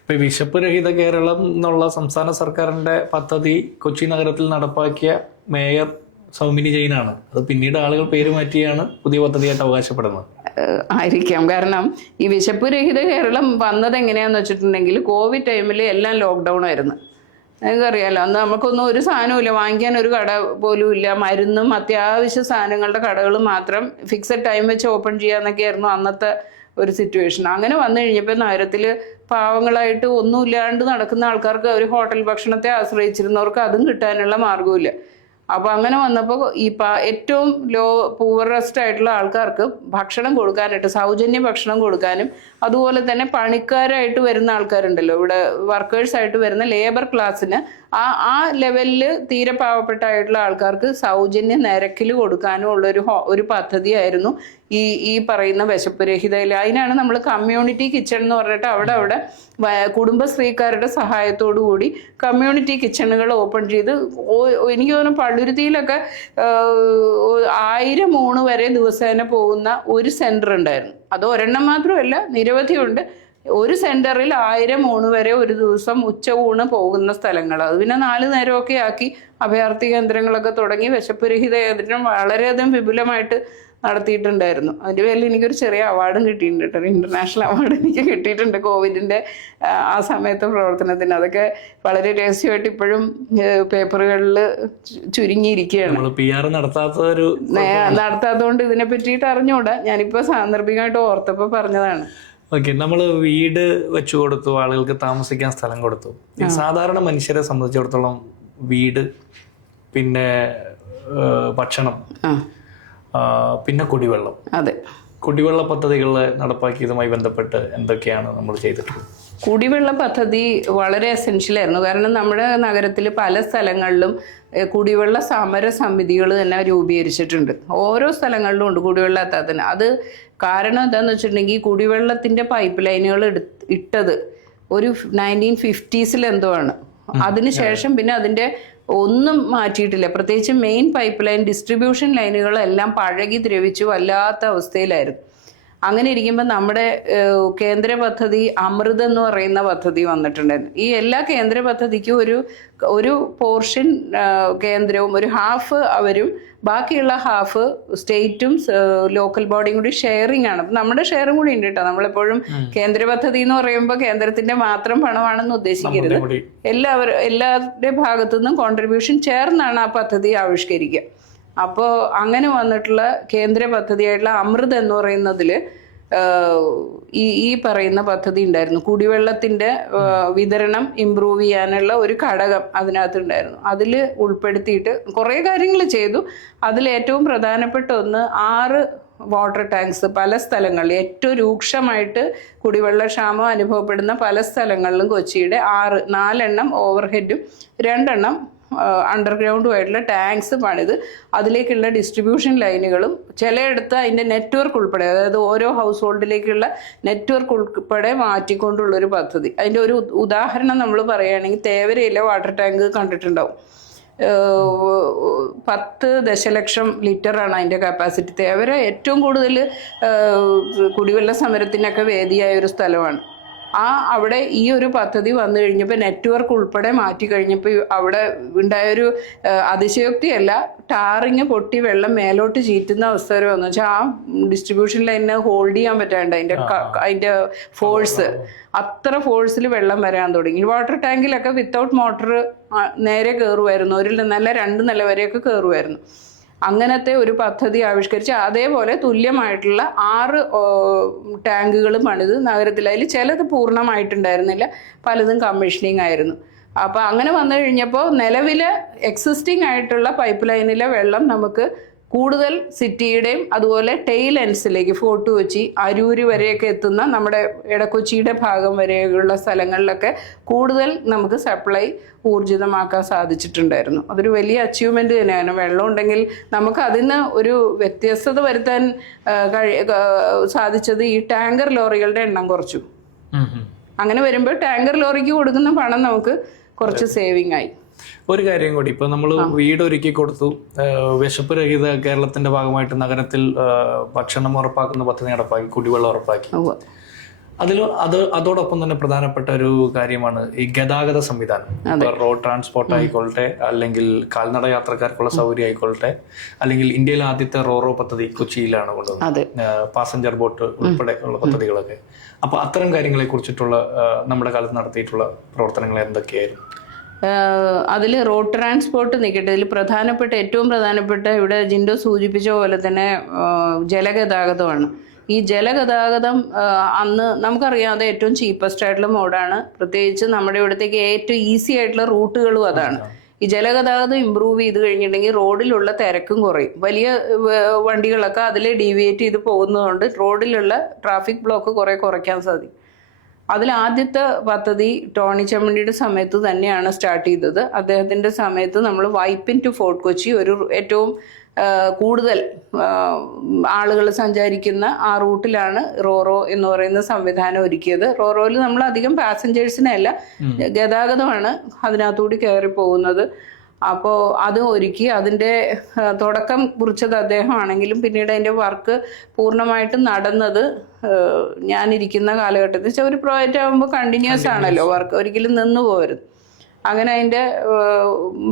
ഇപ്പൊ വിശപ്പ് രഹിത കേരളം എന്നുള്ള സംസ്ഥാന സർക്കാരിന്റെ പദ്ധതി കൊച്ചി നഗരത്തിൽ നടപ്പാക്കിയ മേയർ സൗമിനി ജെയിനാണ്. അത് പിന്നീട് ആളുകൾ പേര് മാറ്റിയാണ് പുതിയ പദ്ധതിയായിട്ട് അവകാശപ്പെടുന്നത്. ആയിരിക്കാം. കാരണം ഈ വിശപ്പ് രഹിത കേരളം വന്നത് എങ്ങനെയാന്ന് വെച്ചിട്ടുണ്ടെങ്കിൽ കോവിഡ് ടൈമിൽ എല്ലാം ലോക്ക്ഡൗൺ ആയിരുന്നു. നിങ്ങൾക്കറിയാലോ, അന്ന് നമുക്കൊന്നും ഒരു സാധനവും വാങ്ങിക്കാൻ ഒരു കട പോലും ഇല്ല. മരുന്നും അത്യാവശ്യ സാധനങ്ങളുടെ കടകൾ മാത്രം ഫിക്സഡ് ടൈം വെച്ച് ഓപ്പൺ ചെയ്യാന്നൊക്കെയായിരുന്നു അന്നത്തെ ഒരു സിറ്റുവേഷൻ. അങ്ങനെ വന്നു കഴിഞ്ഞപ്പോൾ നഗരത്തിൽ പാവങ്ങളായിട്ട് ഒന്നുമില്ലാണ്ട് നടക്കുന്ന ആൾക്കാർക്ക് ഒരു ഹോട്ടൽ ഭക്ഷണത്തെ ആശ്രയിച്ചിരുന്നവർക്ക് അതും കിട്ടാനുള്ള മാർഗവുമില്ല. അപ്പോൾ അങ്ങനെ വന്നപ്പോൾ ഈ ഏറ്റവും പൂവറസ്റ്റ് ആയിട്ടുള്ള ആൾക്കാർക്ക് ഭക്ഷണം കൊടുക്കാനായിട്ട്, സൗജന്യ ഭക്ഷണം കൊടുക്കാനും, അതുപോലെ തന്നെ പണിക്കാരായിട്ട് വരുന്ന ആൾക്കാരുണ്ടല്ലോ, ഇവിടെ വർക്കേഴ്സായിട്ട് വരുന്ന ലേബർ ക്ലാസ്സിന് ആ ലെവലിൽ തീരെ പാവപ്പെട്ടായിട്ടുള്ള ആൾക്കാർക്ക് സൗജന്യ നിരക്കിൽ കൊടുക്കാനും ഉള്ളൊരു ഒരു പദ്ധതിയായിരുന്നു ഈ പറയുന്ന വിശപ്പ് രഹിതയിൽ. അതിനാണ് നമ്മൾ കമ്മ്യൂണിറ്റി കിച്ചൺ എന്ന് പറഞ്ഞിട്ട് അവിടെ കുടുംബശ്രീക്കാരുടെ സഹായത്തോടു കൂടി കമ്മ്യൂണിറ്റി കിച്ചണുകൾ ഓപ്പൺ ചെയ്ത്, എനിക്ക് തോന്നുന്നു പള്ളുരുത്തിയിലൊക്കെ 1000 ഊണ് വരെ ദിവസേന പോകുന്ന ഒരു സെന്റർ ഉണ്ടായിരുന്നു. അത് ഒരെണ്ണം മാത്രമല്ല, നിരവധിയുണ്ട്. ഒരു സെന്ററിൽ 1000 ഊണ് വരെ ഒരു ദിവസം ഉച്ച ഊണ് പോകുന്ന സ്ഥലങ്ങൾ. അത് പിന്നെ 4 നേരമൊക്കെ ആക്കി അഭയാർത്ഥി കേന്ദ്രങ്ങളൊക്കെ തുടങ്ങി വിശപ്പ് രഹിത കേന്ദ്രം വളരെയധികം വിപുലമായിട്ട് നടത്തിയിട്ടുണ്ടായിരുന്നു. അതിൻ്റെ പേരിൽ എനിക്കൊരു ചെറിയ അവാർഡും കിട്ടിയിട്ടുണ്ട് കേട്ടോ. ഇന്റർനാഷണൽ അവാർഡ് എനിക്ക് കിട്ടിയിട്ടുണ്ട് കോവിഡിൻ്റെ ആ സമയത്തെ പ്രവർത്തനത്തിന്. അതൊക്കെ വളരെ രഹസ്യമായിട്ട് ഇപ്പോഴും പേപ്പറുകളിൽ ചുരുങ്ങിയിരിക്കുകയാണ്. നടത്താത്തതുകൊണ്ട് ഇതിനെ പറ്റിയിട്ട് അറിഞ്ഞുകൂടാ. ഞാനിപ്പോൾ സാന്ദർഭികമായിട്ട് ഓർത്തപ്പോൾ പറഞ്ഞതാണ്. ഓക്കെ, നമ്മൾ വീട് വെച്ചു കൊടുത്തു, ആളുകൾക്ക് താമസിക്കാൻ സ്ഥലം കൊടുത്തു. സാധാരണ മനുഷ്യരെ സംബന്ധിച്ചിടത്തോളം വീട്, പിന്നെ ഭക്ഷണം, പിന്നെ കുടിവെള്ളം. അതെ, കുടിവെള്ള പദ്ധതികൾ നടപ്പാക്കിയതുമായി ബന്ധപ്പെട്ട് എന്തൊക്കെയാണ് നമ്മൾ ചെയ്തിട്ടുള്ളത്? കുടിവെള്ള പദ്ധതി വളരെ എസെൻഷ്യലായിരുന്നു. കാരണം നമ്മുടെ നഗരത്തിൽ പല സ്ഥലങ്ങളിലും കുടിവെള്ള സമര സമിതികൾ തന്നെ രൂപീകരിച്ചിട്ടുണ്ട്. ഓരോ സ്ഥലങ്ങളിലും ഉണ്ട് കുടിവെള്ളം എത്താത്തതിന്. അത് കാരണം എന്താണെന്ന് വെച്ചിട്ടുണ്ടെങ്കിൽ കുടിവെള്ളത്തിൻ്റെ പൈപ്പ് ലൈനുകൾ ഇട്ടത് ഒരു 1950s എന്തോ ആണ്. അതിനുശേഷം പിന്നെ അതിൻ്റെ ഒന്നും മാറ്റിയിട്ടില്ല. പ്രത്യേകിച്ച് മെയിൻ പൈപ്പ് ലൈൻ, ഡിസ്ട്രിബ്യൂഷൻ ലൈനുകളെല്ലാം പഴകി ദ്രവിച്ചു വല്ലാത്ത അവസ്ഥയിലായിരുന്നു. അങ്ങനെ ഇരിക്കുമ്പോൾ നമ്മുടെ കേന്ദ്ര പദ്ധതി അമൃത് എന്ന് പറയുന്ന പദ്ധതി വന്നിട്ടുണ്ടായിരുന്നു. ഈ എല്ലാ കേന്ദ്ര പദ്ധതിക്കും ഒരു പോർഷൻ കേന്ദ്രവും ഒരു ഹാഫ് അവരും ബാക്കിയുള്ള ഹാഫ് സ്റ്റേറ്റും ലോക്കൽ ബോഡിയും കൂടി ഷെയറിംഗ് ആണ്. അപ്പം നമ്മുടെ ഷെയറും കൂടി ഉണ്ട് കേട്ടോ. നമ്മളെപ്പോഴും കേന്ദ്ര പദ്ധതി എന്ന് പറയുമ്പോൾ കേന്ദ്രത്തിന്റെ മാത്രം പണമാണെന്ന് ഉദ്ദേശിക്കരുത്. എല്ലാവരുടെ ഭാഗത്തു നിന്നും കോൺട്രിബ്യൂഷൻ ചേർന്നാണ് ആ പദ്ധതി ആവിഷ്കരിക്കുക. അപ്പോൾ അങ്ങനെ വന്നിട്ടുള്ള കേന്ദ്ര പദ്ധതിയായിട്ടുള്ള അമൃത് എന്ന് പറയുന്നതിൽ ഈ പറയുന്ന പദ്ധതി ഉണ്ടായിരുന്നു. കുടിവെള്ളത്തിൻ്റെ വിതരണം ഇമ്പ്രൂവ് ചെയ്യാനുള്ള ഒരു ഘടകം അതിനകത്തുണ്ടായിരുന്നു. അതിൽ ഉൾപ്പെടുത്തിയിട്ട് കുറേ കാര്യങ്ങൾ ചെയ്തു. അതിൽ ഏറ്റവും പ്രധാനപ്പെട്ട ഒന്ന് 6 വാട്ടർ ടാങ്ക്സ് പല സ്ഥലങ്ങളിൽ ഏറ്റവും രൂക്ഷമായിട്ട് കുടിവെള്ള ക്ഷാമം അനുഭവപ്പെടുന്ന പല സ്ഥലങ്ങളിലും കൊച്ചിയുടെ 4 ഓവർഹെഡും 2 അണ്ടർഗ്രൗണ്ടുമായിട്ടുള്ള ടാങ്ക്സ് പണിത് അതിലേക്കുള്ള ഡിസ്ട്രിബ്യൂഷൻ ലൈനുകളും ചിലയിടത്ത് അതിൻ്റെ നെറ്റ്വർക്ക് ഉൾപ്പെടെ, അതായത് ഓരോ ഹൗസ് ഹോൾഡിലേക്കുള്ള നെറ്റ്വർക്ക് ഉൾപ്പെടെ മാറ്റിക്കൊണ്ടുള്ളൊരു പദ്ധതി. അതിൻ്റെ ഒരു ഉദാഹരണം നമ്മൾ പറയുകയാണെങ്കിൽ തേവരയിലെ വാട്ടർ ടാങ്ക് കണ്ടിട്ടുണ്ടാവും. 10 ദശലക്ഷം ലിറ്ററാണ് അതിൻ്റെ കപ്പാസിറ്റി. തേവര ഏറ്റവും കൂടുതൽ കുടിവെള്ള സമരത്തിനൊക്കെ വേദിയായ ഒരു സ്ഥലമാണ്. അവിടെ ഈ ഒരു പദ്ധതി വന്നു കഴിഞ്ഞപ്പോൾ നെറ്റ്വർക്ക് ഉൾപ്പെടെ മാറ്റി കഴിഞ്ഞപ്പോൾ അവിടെ ഉണ്ടായൊരു അതിശയോക്തിയല്ല, ടാറിങ് പൊട്ടി വെള്ളം മേലോട്ട് ചീറ്റുന്ന അവസ്ഥ വരെ വന്നു വെച്ചാൽ ആ ഡിസ്ട്രിബ്യൂഷൻ ലൈനിന് ഹോൾഡ് ചെയ്യാൻ പറ്റാണ്ട് അതിൻ്റെ ഫോഴ്സ് അത്ര ഫോഴ്സിൽ വെള്ളം വരാൻ തുടങ്ങി. വാട്ടർ ടാങ്കിലൊക്കെ വിത്തൗട്ട് മോട്ടർ നേരെ കയറുമായിരുന്നു, 1 നില 2 നില വരെയൊക്കെ കയറുമായിരുന്നു. അങ്ങനത്തെ ഒരു പദ്ധതി ആവിഷ്കരിച്ച് അതേപോലെ തുല്യമായിട്ടുള്ള 6 ടാങ്കുകൾ പണിത് നഗരത്തിൽ. അതിൽ ചിലത് പൂർണ്ണമായിട്ടുണ്ടായിരുന്നില്ല, പലതും കമ്മീഷനിങ് ആയിരുന്നു. അപ്പോൾ അങ്ങനെ വന്നു കഴിഞ്ഞപ്പോൾ നിലവിൽ എക്സിസ്റ്റിംഗ് ആയിട്ടുള്ള പൈപ്പ് ലൈനിലെ വെള്ളം നമുക്ക് കൂടുതൽ സിറ്റിയുടെയും അതുപോലെ ടെയിൽ എൻഡ്സിലേക്ക് ഫോർട്ട് കൊച്ചി, അരൂര് വരെയൊക്കെ എത്തുന്ന നമ്മുടെ ഇടക്കൊച്ചിയുടെ ഭാഗം വരെയുള്ള സ്ഥലങ്ങളിലൊക്കെ കൂടുതൽ നമുക്ക് സപ്ലൈ ഊർജിതമാക്കാൻ സാധിച്ചിട്ടുണ്ടായിരുന്നു. അതൊരു വലിയ അച്ചീവ്മെന്റ് തന്നെയാണ്. വെള്ളം ഉണ്ടെങ്കിൽ നമുക്ക് അതിന് ഒരു വ്യത്യസ്തത വരുത്താൻ സാധിച്ചത് ഈ ടാങ്കർ ലോറികളുടെ എണ്ണം കുറച്ചു. അങ്ങനെ വരുമ്പോൾ ടാങ്കർ ലോറിക്ക് കൊടുക്കുന്ന പണം നമുക്ക് കുറച്ച് സേവിങ് ആയി. ഒരു കാര്യം കൂടി, ഇപ്പൊ നമ്മൾ വീട് ഒരുക്കി കൊടുത്തു, വിശപ്പ് രഹിത കേരളത്തിന്റെ ഭാഗമായിട്ട് നഗരത്തിൽ ഭക്ഷണം ഉറപ്പാക്കുന്ന പദ്ധതി നടപ്പാക്കി, കുടിവെള്ളം ഉറപ്പാക്കി. അതോടൊപ്പം തന്നെ പ്രധാനപ്പെട്ട ഒരു കാര്യമാണ് ഈ ഗതാഗത സംവിധാനം. റോഡ് ട്രാൻസ്പോർട്ട് ആയിക്കൊള്ളട്ടെ, അല്ലെങ്കിൽ കാൽനട യാത്രക്കാർക്കുള്ള സൗകര്യം ആയിക്കൊള്ളട്ടെ, അല്ലെങ്കിൽ ഇന്ത്യയിലെ ആദ്യത്തെ റോറോ പദ്ധതി കൊച്ചിയിലാണ് കൊണ്ടുവന്നത്, പാസഞ്ചർ ബോട്ട് ഉൾപ്പെടെ ഉള്ള പദ്ധതികളൊക്കെ. അപ്പൊ അത്തരം കാര്യങ്ങളെ കുറിച്ചിട്ടുള്ള നമ്മുടെ കാലത്ത് നടത്തിയിട്ടുള്ള പ്രവർത്തനങ്ങൾ എന്തൊക്കെയായിരുന്നു? അതിൽ റോഡ് ട്രാൻസ്പോർട്ട് നിൽക്കട്ടെ, ഇതിൽ ഏറ്റവും പ്രധാനപ്പെട്ട ഇവിടെ ജിൻഡോ സൂചിപ്പിച്ച പോലെ തന്നെ ജലഗതാഗതമാണ്. ഈ ജലഗതാഗതം അന്ന് നമുക്കറിയാതെ ഏറ്റവും ചീപ്പസ്റ്റ് ആയിട്ടുള്ള മോഡാണ്. പ്രത്യേകിച്ച് നമ്മുടെ ഇവിടത്തേക്ക് ഏറ്റവും ഈസി ആയിട്ടുള്ള റൂട്ടുകളും അതാണ്. ഈ ജലഗതാഗതം ഇമ്പ്രൂവ് ചെയ്ത് കഴിഞ്ഞിട്ടുണ്ടെങ്കിൽ റോഡിലുള്ള തിരക്കും കുറയും. വലിയ വണ്ടികളൊക്കെ അതിൽ ഡീവിയേറ്റ് ചെയ്ത് പോകുന്നതുകൊണ്ട് റോഡിലുള്ള ട്രാഫിക് ബ്ലോക്ക് കുറയ്ക്കാൻ സാധിക്കും. അതിലാദ്യത്തെ പദ്ധതി ടോണി ചമ്മണ്ടിയുടെ സമയത്ത് തന്നെയാണ് സ്റ്റാർട്ട് ചെയ്തത്. അദ്ദേഹത്തിൻ്റെ സമയത്ത് നമ്മൾ വൈപ്പിൻ ടു ഫോർട്ട് കൊച്ചി ഒരു ഏറ്റവും കൂടുതൽ ആളുകൾ സഞ്ചരിക്കുന്ന ആ റൂട്ടിലാണ് റോറോ എന്ന് പറയുന്ന സംവിധാനം ഒരുക്കിയത്. റോറോയിൽ നമ്മൾ അധികം പാസഞ്ചേഴ്സിനല്ല, ഗതാഗതമാണ് അതിനകത്തുകൂടി കയറി പോകുന്നത്. അപ്പോൾ അത് ഒരുക്കി അതിൻ്റെ തുടക്കം കുറിച്ചത് അദ്ദേഹമാണെങ്കിലും പിന്നീട് അതിൻ്റെ വർക്ക് പൂർണ്ണമായിട്ടും നടന്നത് ഞാനിരിക്കുന്ന കാലഘട്ടത്തിൽ വെച്ചാൽ ഒരു പ്രോജക്റ്റ് ആകുമ്പോൾ കണ്ടിന്യൂസ് ആണല്ലോ വർക്ക്, ഒരിക്കലും നിന്നു പോകരുത്. അങ്ങനെ അതിൻ്റെ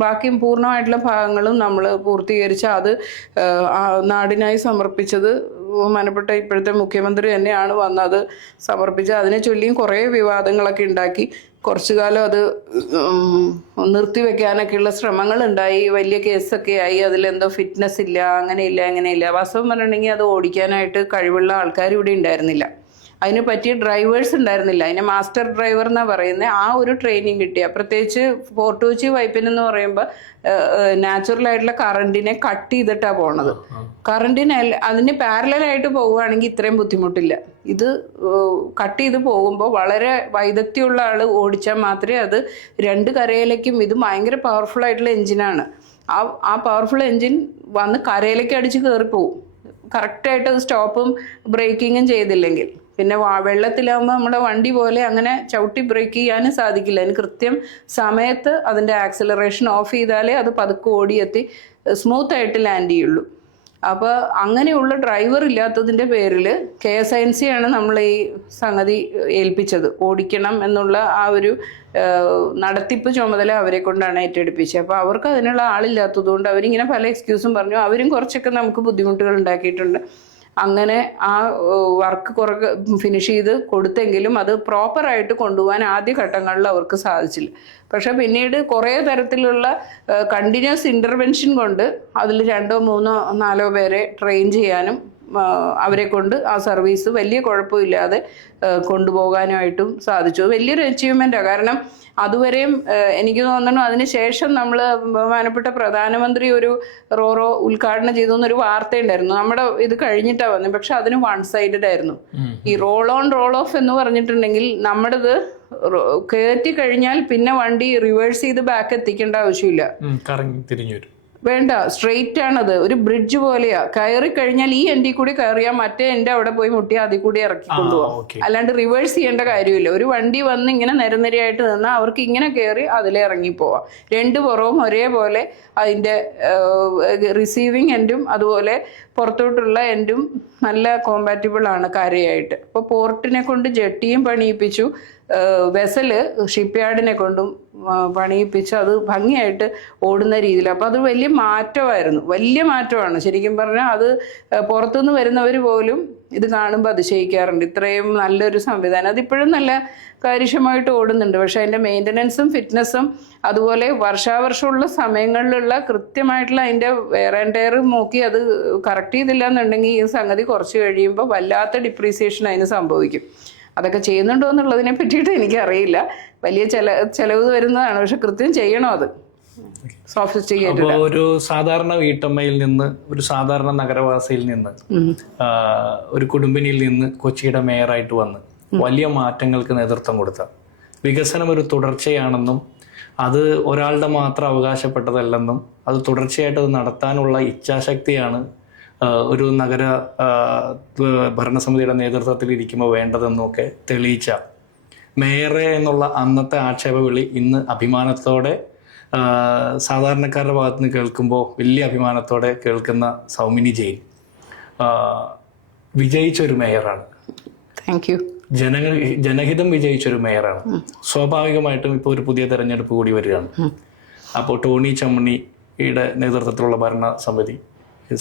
ബാക്കി പൂർണ്ണമായിട്ടുള്ള ഭാഗങ്ങളും നമ്മൾ പൂർത്തീകരിച്ച് അത് നാടിനായി സമർപ്പിച്ചത് ബഹുമാനപ്പെട്ട ഇപ്പോഴത്തെ മുഖ്യമന്ത്രി തന്നെയാണ് വന്നത് സമർപ്പിച്ചത്. അതിനെ ചൊല്ലിയും കുറേ വിവാദങ്ങളൊക്കെ ഉണ്ടാക്കി. കുറച്ചു കാലം അത് നിർത്തിവെക്കാനൊക്കെയുള്ള ശ്രമങ്ങളുണ്ടായി, വലിയ കേസൊക്കെ ആയി. അതിലെന്തോ ഫിറ്റ്നസ് ഇല്ല, അങ്ങനെയില്ല. വാസ്തവം പറഞ്ഞിട്ടുണ്ടെങ്കിൽ അത് ഓടിക്കാനായിട്ട് കഴിവുള്ള ആൾക്കാർ ഇവിടെ ഉണ്ടായിരുന്നില്ല, അതിന് പറ്റിയ ഡ്രൈവേഴ്സ് ഉണ്ടായിരുന്നില്ല. അതിനെ മാസ്റ്റർ ഡ്രൈവർ എന്നാണ് പറയുന്നത്. ആ ഒരു ട്രെയിനിങ് കിട്ടിയ, പ്രത്യേകിച്ച് ഫോർട്ട് കൊച്ചി വൈപ്പിൻ എന്ന് പറയുമ്പോൾ നാച്ചുറലായിട്ടുള്ള കറണ്ടിനെ കട്ട് ചെയ്തിട്ടാണ് പോണത്. കറണ്ടിന് അതിന് പാരലായിട്ട് പോവുകയാണെങ്കിൽ ഇത്രയും ബുദ്ധിമുട്ടില്ല. ഇത് കട്ട് ചെയ്ത് പോകുമ്പോൾ വളരെ വൈദഗ്ധ്യമുള്ള ആൾ ഓടിച്ചാൽ മാത്രമേ അത് 2 കരയിലേക്കും, ഇത് ഭയങ്കര പവർഫുൾ ആയിട്ടുള്ള എൻജിനാണ്. ആ പവർഫുൾ എൻജിൻ വന്ന് കരയിലേക്ക് അടിച്ച് കയറിപ്പോവും കറക്റ്റായിട്ട് അത് സ്റ്റോപ്പും ബ്രേക്കിങ്ങും ചെയ്തില്ലെങ്കിൽ. പിന്നെ വെള്ളത്തിലാകുമ്പോൾ നമ്മുടെ വണ്ടി പോലെ അങ്ങനെ ചവിട്ടി ബ്രേക്ക് ചെയ്യാനും സാധിക്കില്ല. അതിന് കൃത്യം സമയത്ത് അതിൻ്റെ ആക്സിലറേഷൻ ഓഫ് ചെയ്താലേ അത് പതുക്കെ ഓടിയെത്തി സ്മൂത്തായിട്ട് ലാൻഡ് ചെയ്യുള്ളൂ. അപ്പോൾ അങ്ങനെയുള്ള ഡ്രൈവർ ഇല്ലാത്തതിൻ്റെ പേരിൽ KSINC ആണ് നമ്മൾ ഈ സംഗതി ഏൽപ്പിച്ചത്. ഓടിക്കണം എന്നുള്ള ആ ഒരു നടത്തിപ്പ് ചുമതല അവരെ കൊണ്ടാണ് ഏറ്റെടുപ്പിച്ചത്. അപ്പോൾ അവർക്ക് അതിനുള്ള ആളില്ലാത്തത് കൊണ്ട് അവരിങ്ങനെ പല എക്സ്ക്യൂസും പറഞ്ഞു. അവരും കുറച്ചൊക്കെ നമുക്ക് ബുദ്ധിമുട്ടുകൾ ഉണ്ടാക്കിയിട്ടുണ്ട്. അങ്ങനെ ആ വർക്ക് ഫിനിഷ് ചെയ്ത് കൊടുത്തെങ്കിലും അത് പ്രോപ്പറായിട്ട് കൊണ്ടുപോകാൻ ആദ്യ ഘട്ടങ്ങളിൽ അവർക്ക് സാധിച്ചില്ല. പക്ഷെ പിന്നീട് കുറേ തരത്തിലുള്ള കണ്ടിന്യൂസ് ഇൻ്റർവെൻഷൻ കൊണ്ട് അതിൽ 2, 3, 4 പേരെ ട്രെയിൻ ചെയ്യാനും അവരെ കൊണ്ട് ആ സർവീസ് വലിയ കുഴപ്പമില്ലാതെ കൊണ്ടുപോകാനായിട്ടും സാധിച്ചു. വലിയൊരു അച്ചീവ്മെൻറ്റാണ്. കാരണം അതുവരെയും എനിക്ക് തോന്നുന്നു അതിനുശേഷം നമ്മൾ ബഹുമാനപ്പെട്ട പ്രധാനമന്ത്രി ഒരു റോറോ ഉദ്ഘാടനം ചെയ്തു എന്നൊരു വാർത്തയുണ്ടായിരുന്നു. നമ്മുടെ ഇത് കഴിഞ്ഞിട്ടാണ് വന്നത്. പക്ഷെ അതിന് വൺ സൈഡഡ് ആയിരുന്നു. ഈ റോൾ ഓൺ റോൾ ഓഫ് എന്ന് പറഞ്ഞിട്ടുണ്ടെങ്കിൽ നമ്മുടേത് കയറ്റി കഴിഞ്ഞാൽ പിന്നെ വണ്ടി റിവേഴ്സ് ചെയ്ത് ബാക്ക് എത്തിക്കേണ്ട ആവശ്യമില്ല, തിരിഞ്ഞു വരും, വേണ്ട, സ്ട്രെയിറ്റ് ആണത്. ഒരു ബ്രിഡ്ജ് പോലെയാ. കയറി കഴിഞ്ഞാൽ ഈ എൻഡിൽ കൂടി കയറിയാൽ മറ്റേ എൻ്റെ അവിടെ പോയി മുട്ടിയാൽ അതിൽ കൂടി ഇറക്കി കൊണ്ടുപോകാം. അല്ലാണ്ട് റിവേഴ്സ് ചെയ്യേണ്ട കാര്യമില്ല. ഒരു വണ്ടി വന്ന് ഇങ്ങനെ നിരനിരയായിട്ട് നിന്നാൽ അവർക്ക് ഇങ്ങനെ കയറി അതിലെ ഇറങ്ങിപ്പോവാം. രണ്ട് പുറവും ഒരേപോലെ അതിൻ്റെ റിസീവിങ് എൻഡും അതുപോലെ പുറത്തോട്ടുള്ള എൻഡും നല്ല കോമ്പാറ്റബിൾ ആണ് കരയായിട്ട്. അപ്പോൾ പോർട്ടിനെ കൊണ്ട് ജെട്ടിയും പണിയിപ്പിച്ചു, വെസല് ഷിപ്പ്യാർഡിനെ കൊണ്ടും പണിയിപ്പിച്ച് അത് ഭംഗിയായിട്ട് ഓടുന്ന രീതിയിൽ. അപ്പോൾ അത് വലിയ മാറ്റമായിരുന്നു, വലിയ മാറ്റമാണ്. ശരിക്കും പറഞ്ഞാൽ അത് പുറത്തുനിന്ന് വരുന്നവർ പോലും ഇത് കാണുമ്പോൾ അതിശയിക്കാറുണ്ട്. ഇത്രയും നല്ലൊരു സംവിധാനം അതിപ്പോഴും നല്ല കാര്യക്ഷമമായിട്ട് ഓടുന്നുണ്ട്. പക്ഷേ അതിൻ്റെ മെയിൻ്റനൻസും ഫിറ്റ്നസ്സും അതുപോലെ വർഷാവർഷമുള്ള സമയങ്ങളിലുള്ള കൃത്യമായിട്ടുള്ള അതിൻ്റെ വെയർ ആൻഡ് ടയർ നോക്കി അത് കറക്റ്റ് ചെയ്തില്ല എന്നുണ്ടെങ്കിൽ ഈ സംഗതി കുറച്ച് കഴിയുമ്പോൾ വല്ലാത്ത ഡിപ്രീസിയേഷൻ അതിന് സംഭവിക്കും. അതൊക്കെ ചെയ്യുന്നുണ്ടോ എന്നുള്ളതിനെ പറ്റിയിട്ട് എനിക്കറിയില്ല. വലിയ ചെലവ് വരുന്നതാണ്, പക്ഷെ കൃത്യം ചെയ്യണം. അത് സോഫിസ്റ്റിക്കേറ്റഡ്. ഒരു സാധാരണ വീട്ടമ്മയിൽ നിന്ന്, ഒരു സാധാരണ നഗരവാസിയിൽ നിന്ന്, ഒരു കുടുംബിനിയിൽ നിന്ന് കൊച്ചിയുടെ മേയറായിട്ട് വന്ന് വലിയ മാറ്റങ്ങൾക്ക് നേതൃത്വം കൊടുത്ത, വികസനം ഒരു തുടർച്ചയാണെന്നും അത് ഒരാളുടെ മാത്രം അവകാശപ്പെട്ടതല്ലെന്നും അത് തുടർച്ചയായിട്ട് അത് നടത്താനുള്ള ഇച്ഛാശക്തിയാണ് ഒരു നഗര ഭരണസമിതിയുടെ നേതൃത്വത്തിൽ ഇരിക്കുമ്പോൾ വേണ്ടതെന്നൊക്കെ തെളിയിച്ച മേയറെ എന്നുള്ള അന്നത്തെ ആക്ഷേപവിളി ഇന്ന് അഭിമാനത്തോടെ സാധാരണക്കാരുടെ ഭാഗത്ത് നിന്ന് കേൾക്കുമ്പോൾ വലിയ അഭിമാനത്തോടെ കേൾക്കുന്ന സൗമിനി ജെയിൻ വിജയിച്ചൊരു മേയറാണ്. Thank you. ജനഹിതം വിജയിച്ചൊരു മേയറാണ്. സ്വാഭാവികമായിട്ടും ഇപ്പോൾ ഒരു പുതിയ തെരഞ്ഞെടുപ്പ് കൂടി വരികയാണ്. അപ്പോൾ ടോണി ചമ്മണിയുടെ നേതൃത്വത്തിലുള്ള ഭരണസമിതി,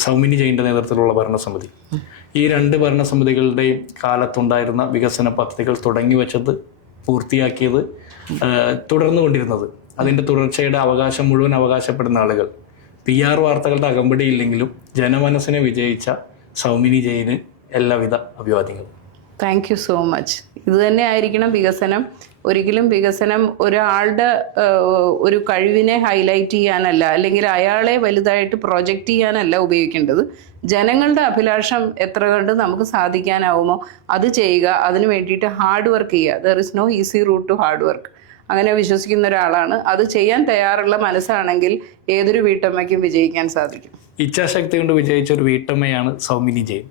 സൗമിനി ജെയിൻ്റെ നേതൃത്വത്തിലുള്ള ഭരണസമിതി, ഈ രണ്ട് ഭരണസമിതികളുടെയും കാലത്തുണ്ടായിരുന്ന വികസന പദ്ധതികൾ തുടങ്ങി വെച്ചത്, പൂർത്തിയാക്കിയത്, തുടർന്നു കൊണ്ടിരുന്നത്, അതിൻ്റെ തുടർച്ചയുടെ അവകാശം മുഴുവൻ അവകാശപ്പെടുന്ന ആളുകൾ, PR വാർത്തകളുടെ അകമ്പടിയില്ലെങ്കിലും ജനമനസ്സിനെ വിജയിച്ച സൗമിനി ജെയിന് എല്ലാവിധ അഭിവാദ്യങ്ങളും. Thank you so much. ഇത് തന്നെ ആയിരിക്കണം വികസനം. ഒരിക്കലും വികസനം ഒരാളുടെ ഒരു കഴിവിനെ ഹൈലൈറ്റ് ചെയ്യാനല്ല, അല്ലെങ്കിൽ അയാളെ വലുതായിട്ട് പ്രൊജക്റ്റ് ചെയ്യാനല്ല ഉപയോഗിക്കേണ്ടത്. ജനങ്ങളുടെ അഭിലാഷം എത്ര കണ്ട് നമുക്ക് സാധിക്കാനാവുമോ അത് ചെയ്യുക. അതിന് വേണ്ടിയിട്ട് ഹാർഡ് വർക്ക് ചെയ്യുക. There is no easy route to hard work. അങ്ങനെ വിശ്വസിക്കുന്ന ഒരാളാണ്. അത് ചെയ്യാൻ തയ്യാറുള്ള മനസ്സാണെങ്കിൽ ഏതൊരു വീട്ടമ്മയ്ക്കും വിജയിക്കാൻ സാധിക്കും. ഇച്ഛാശക്തി കൊണ്ട് വിജയിച്ച ഒരു വീട്ടമ്മയാണ് സൗമിനി ജെയിൻ.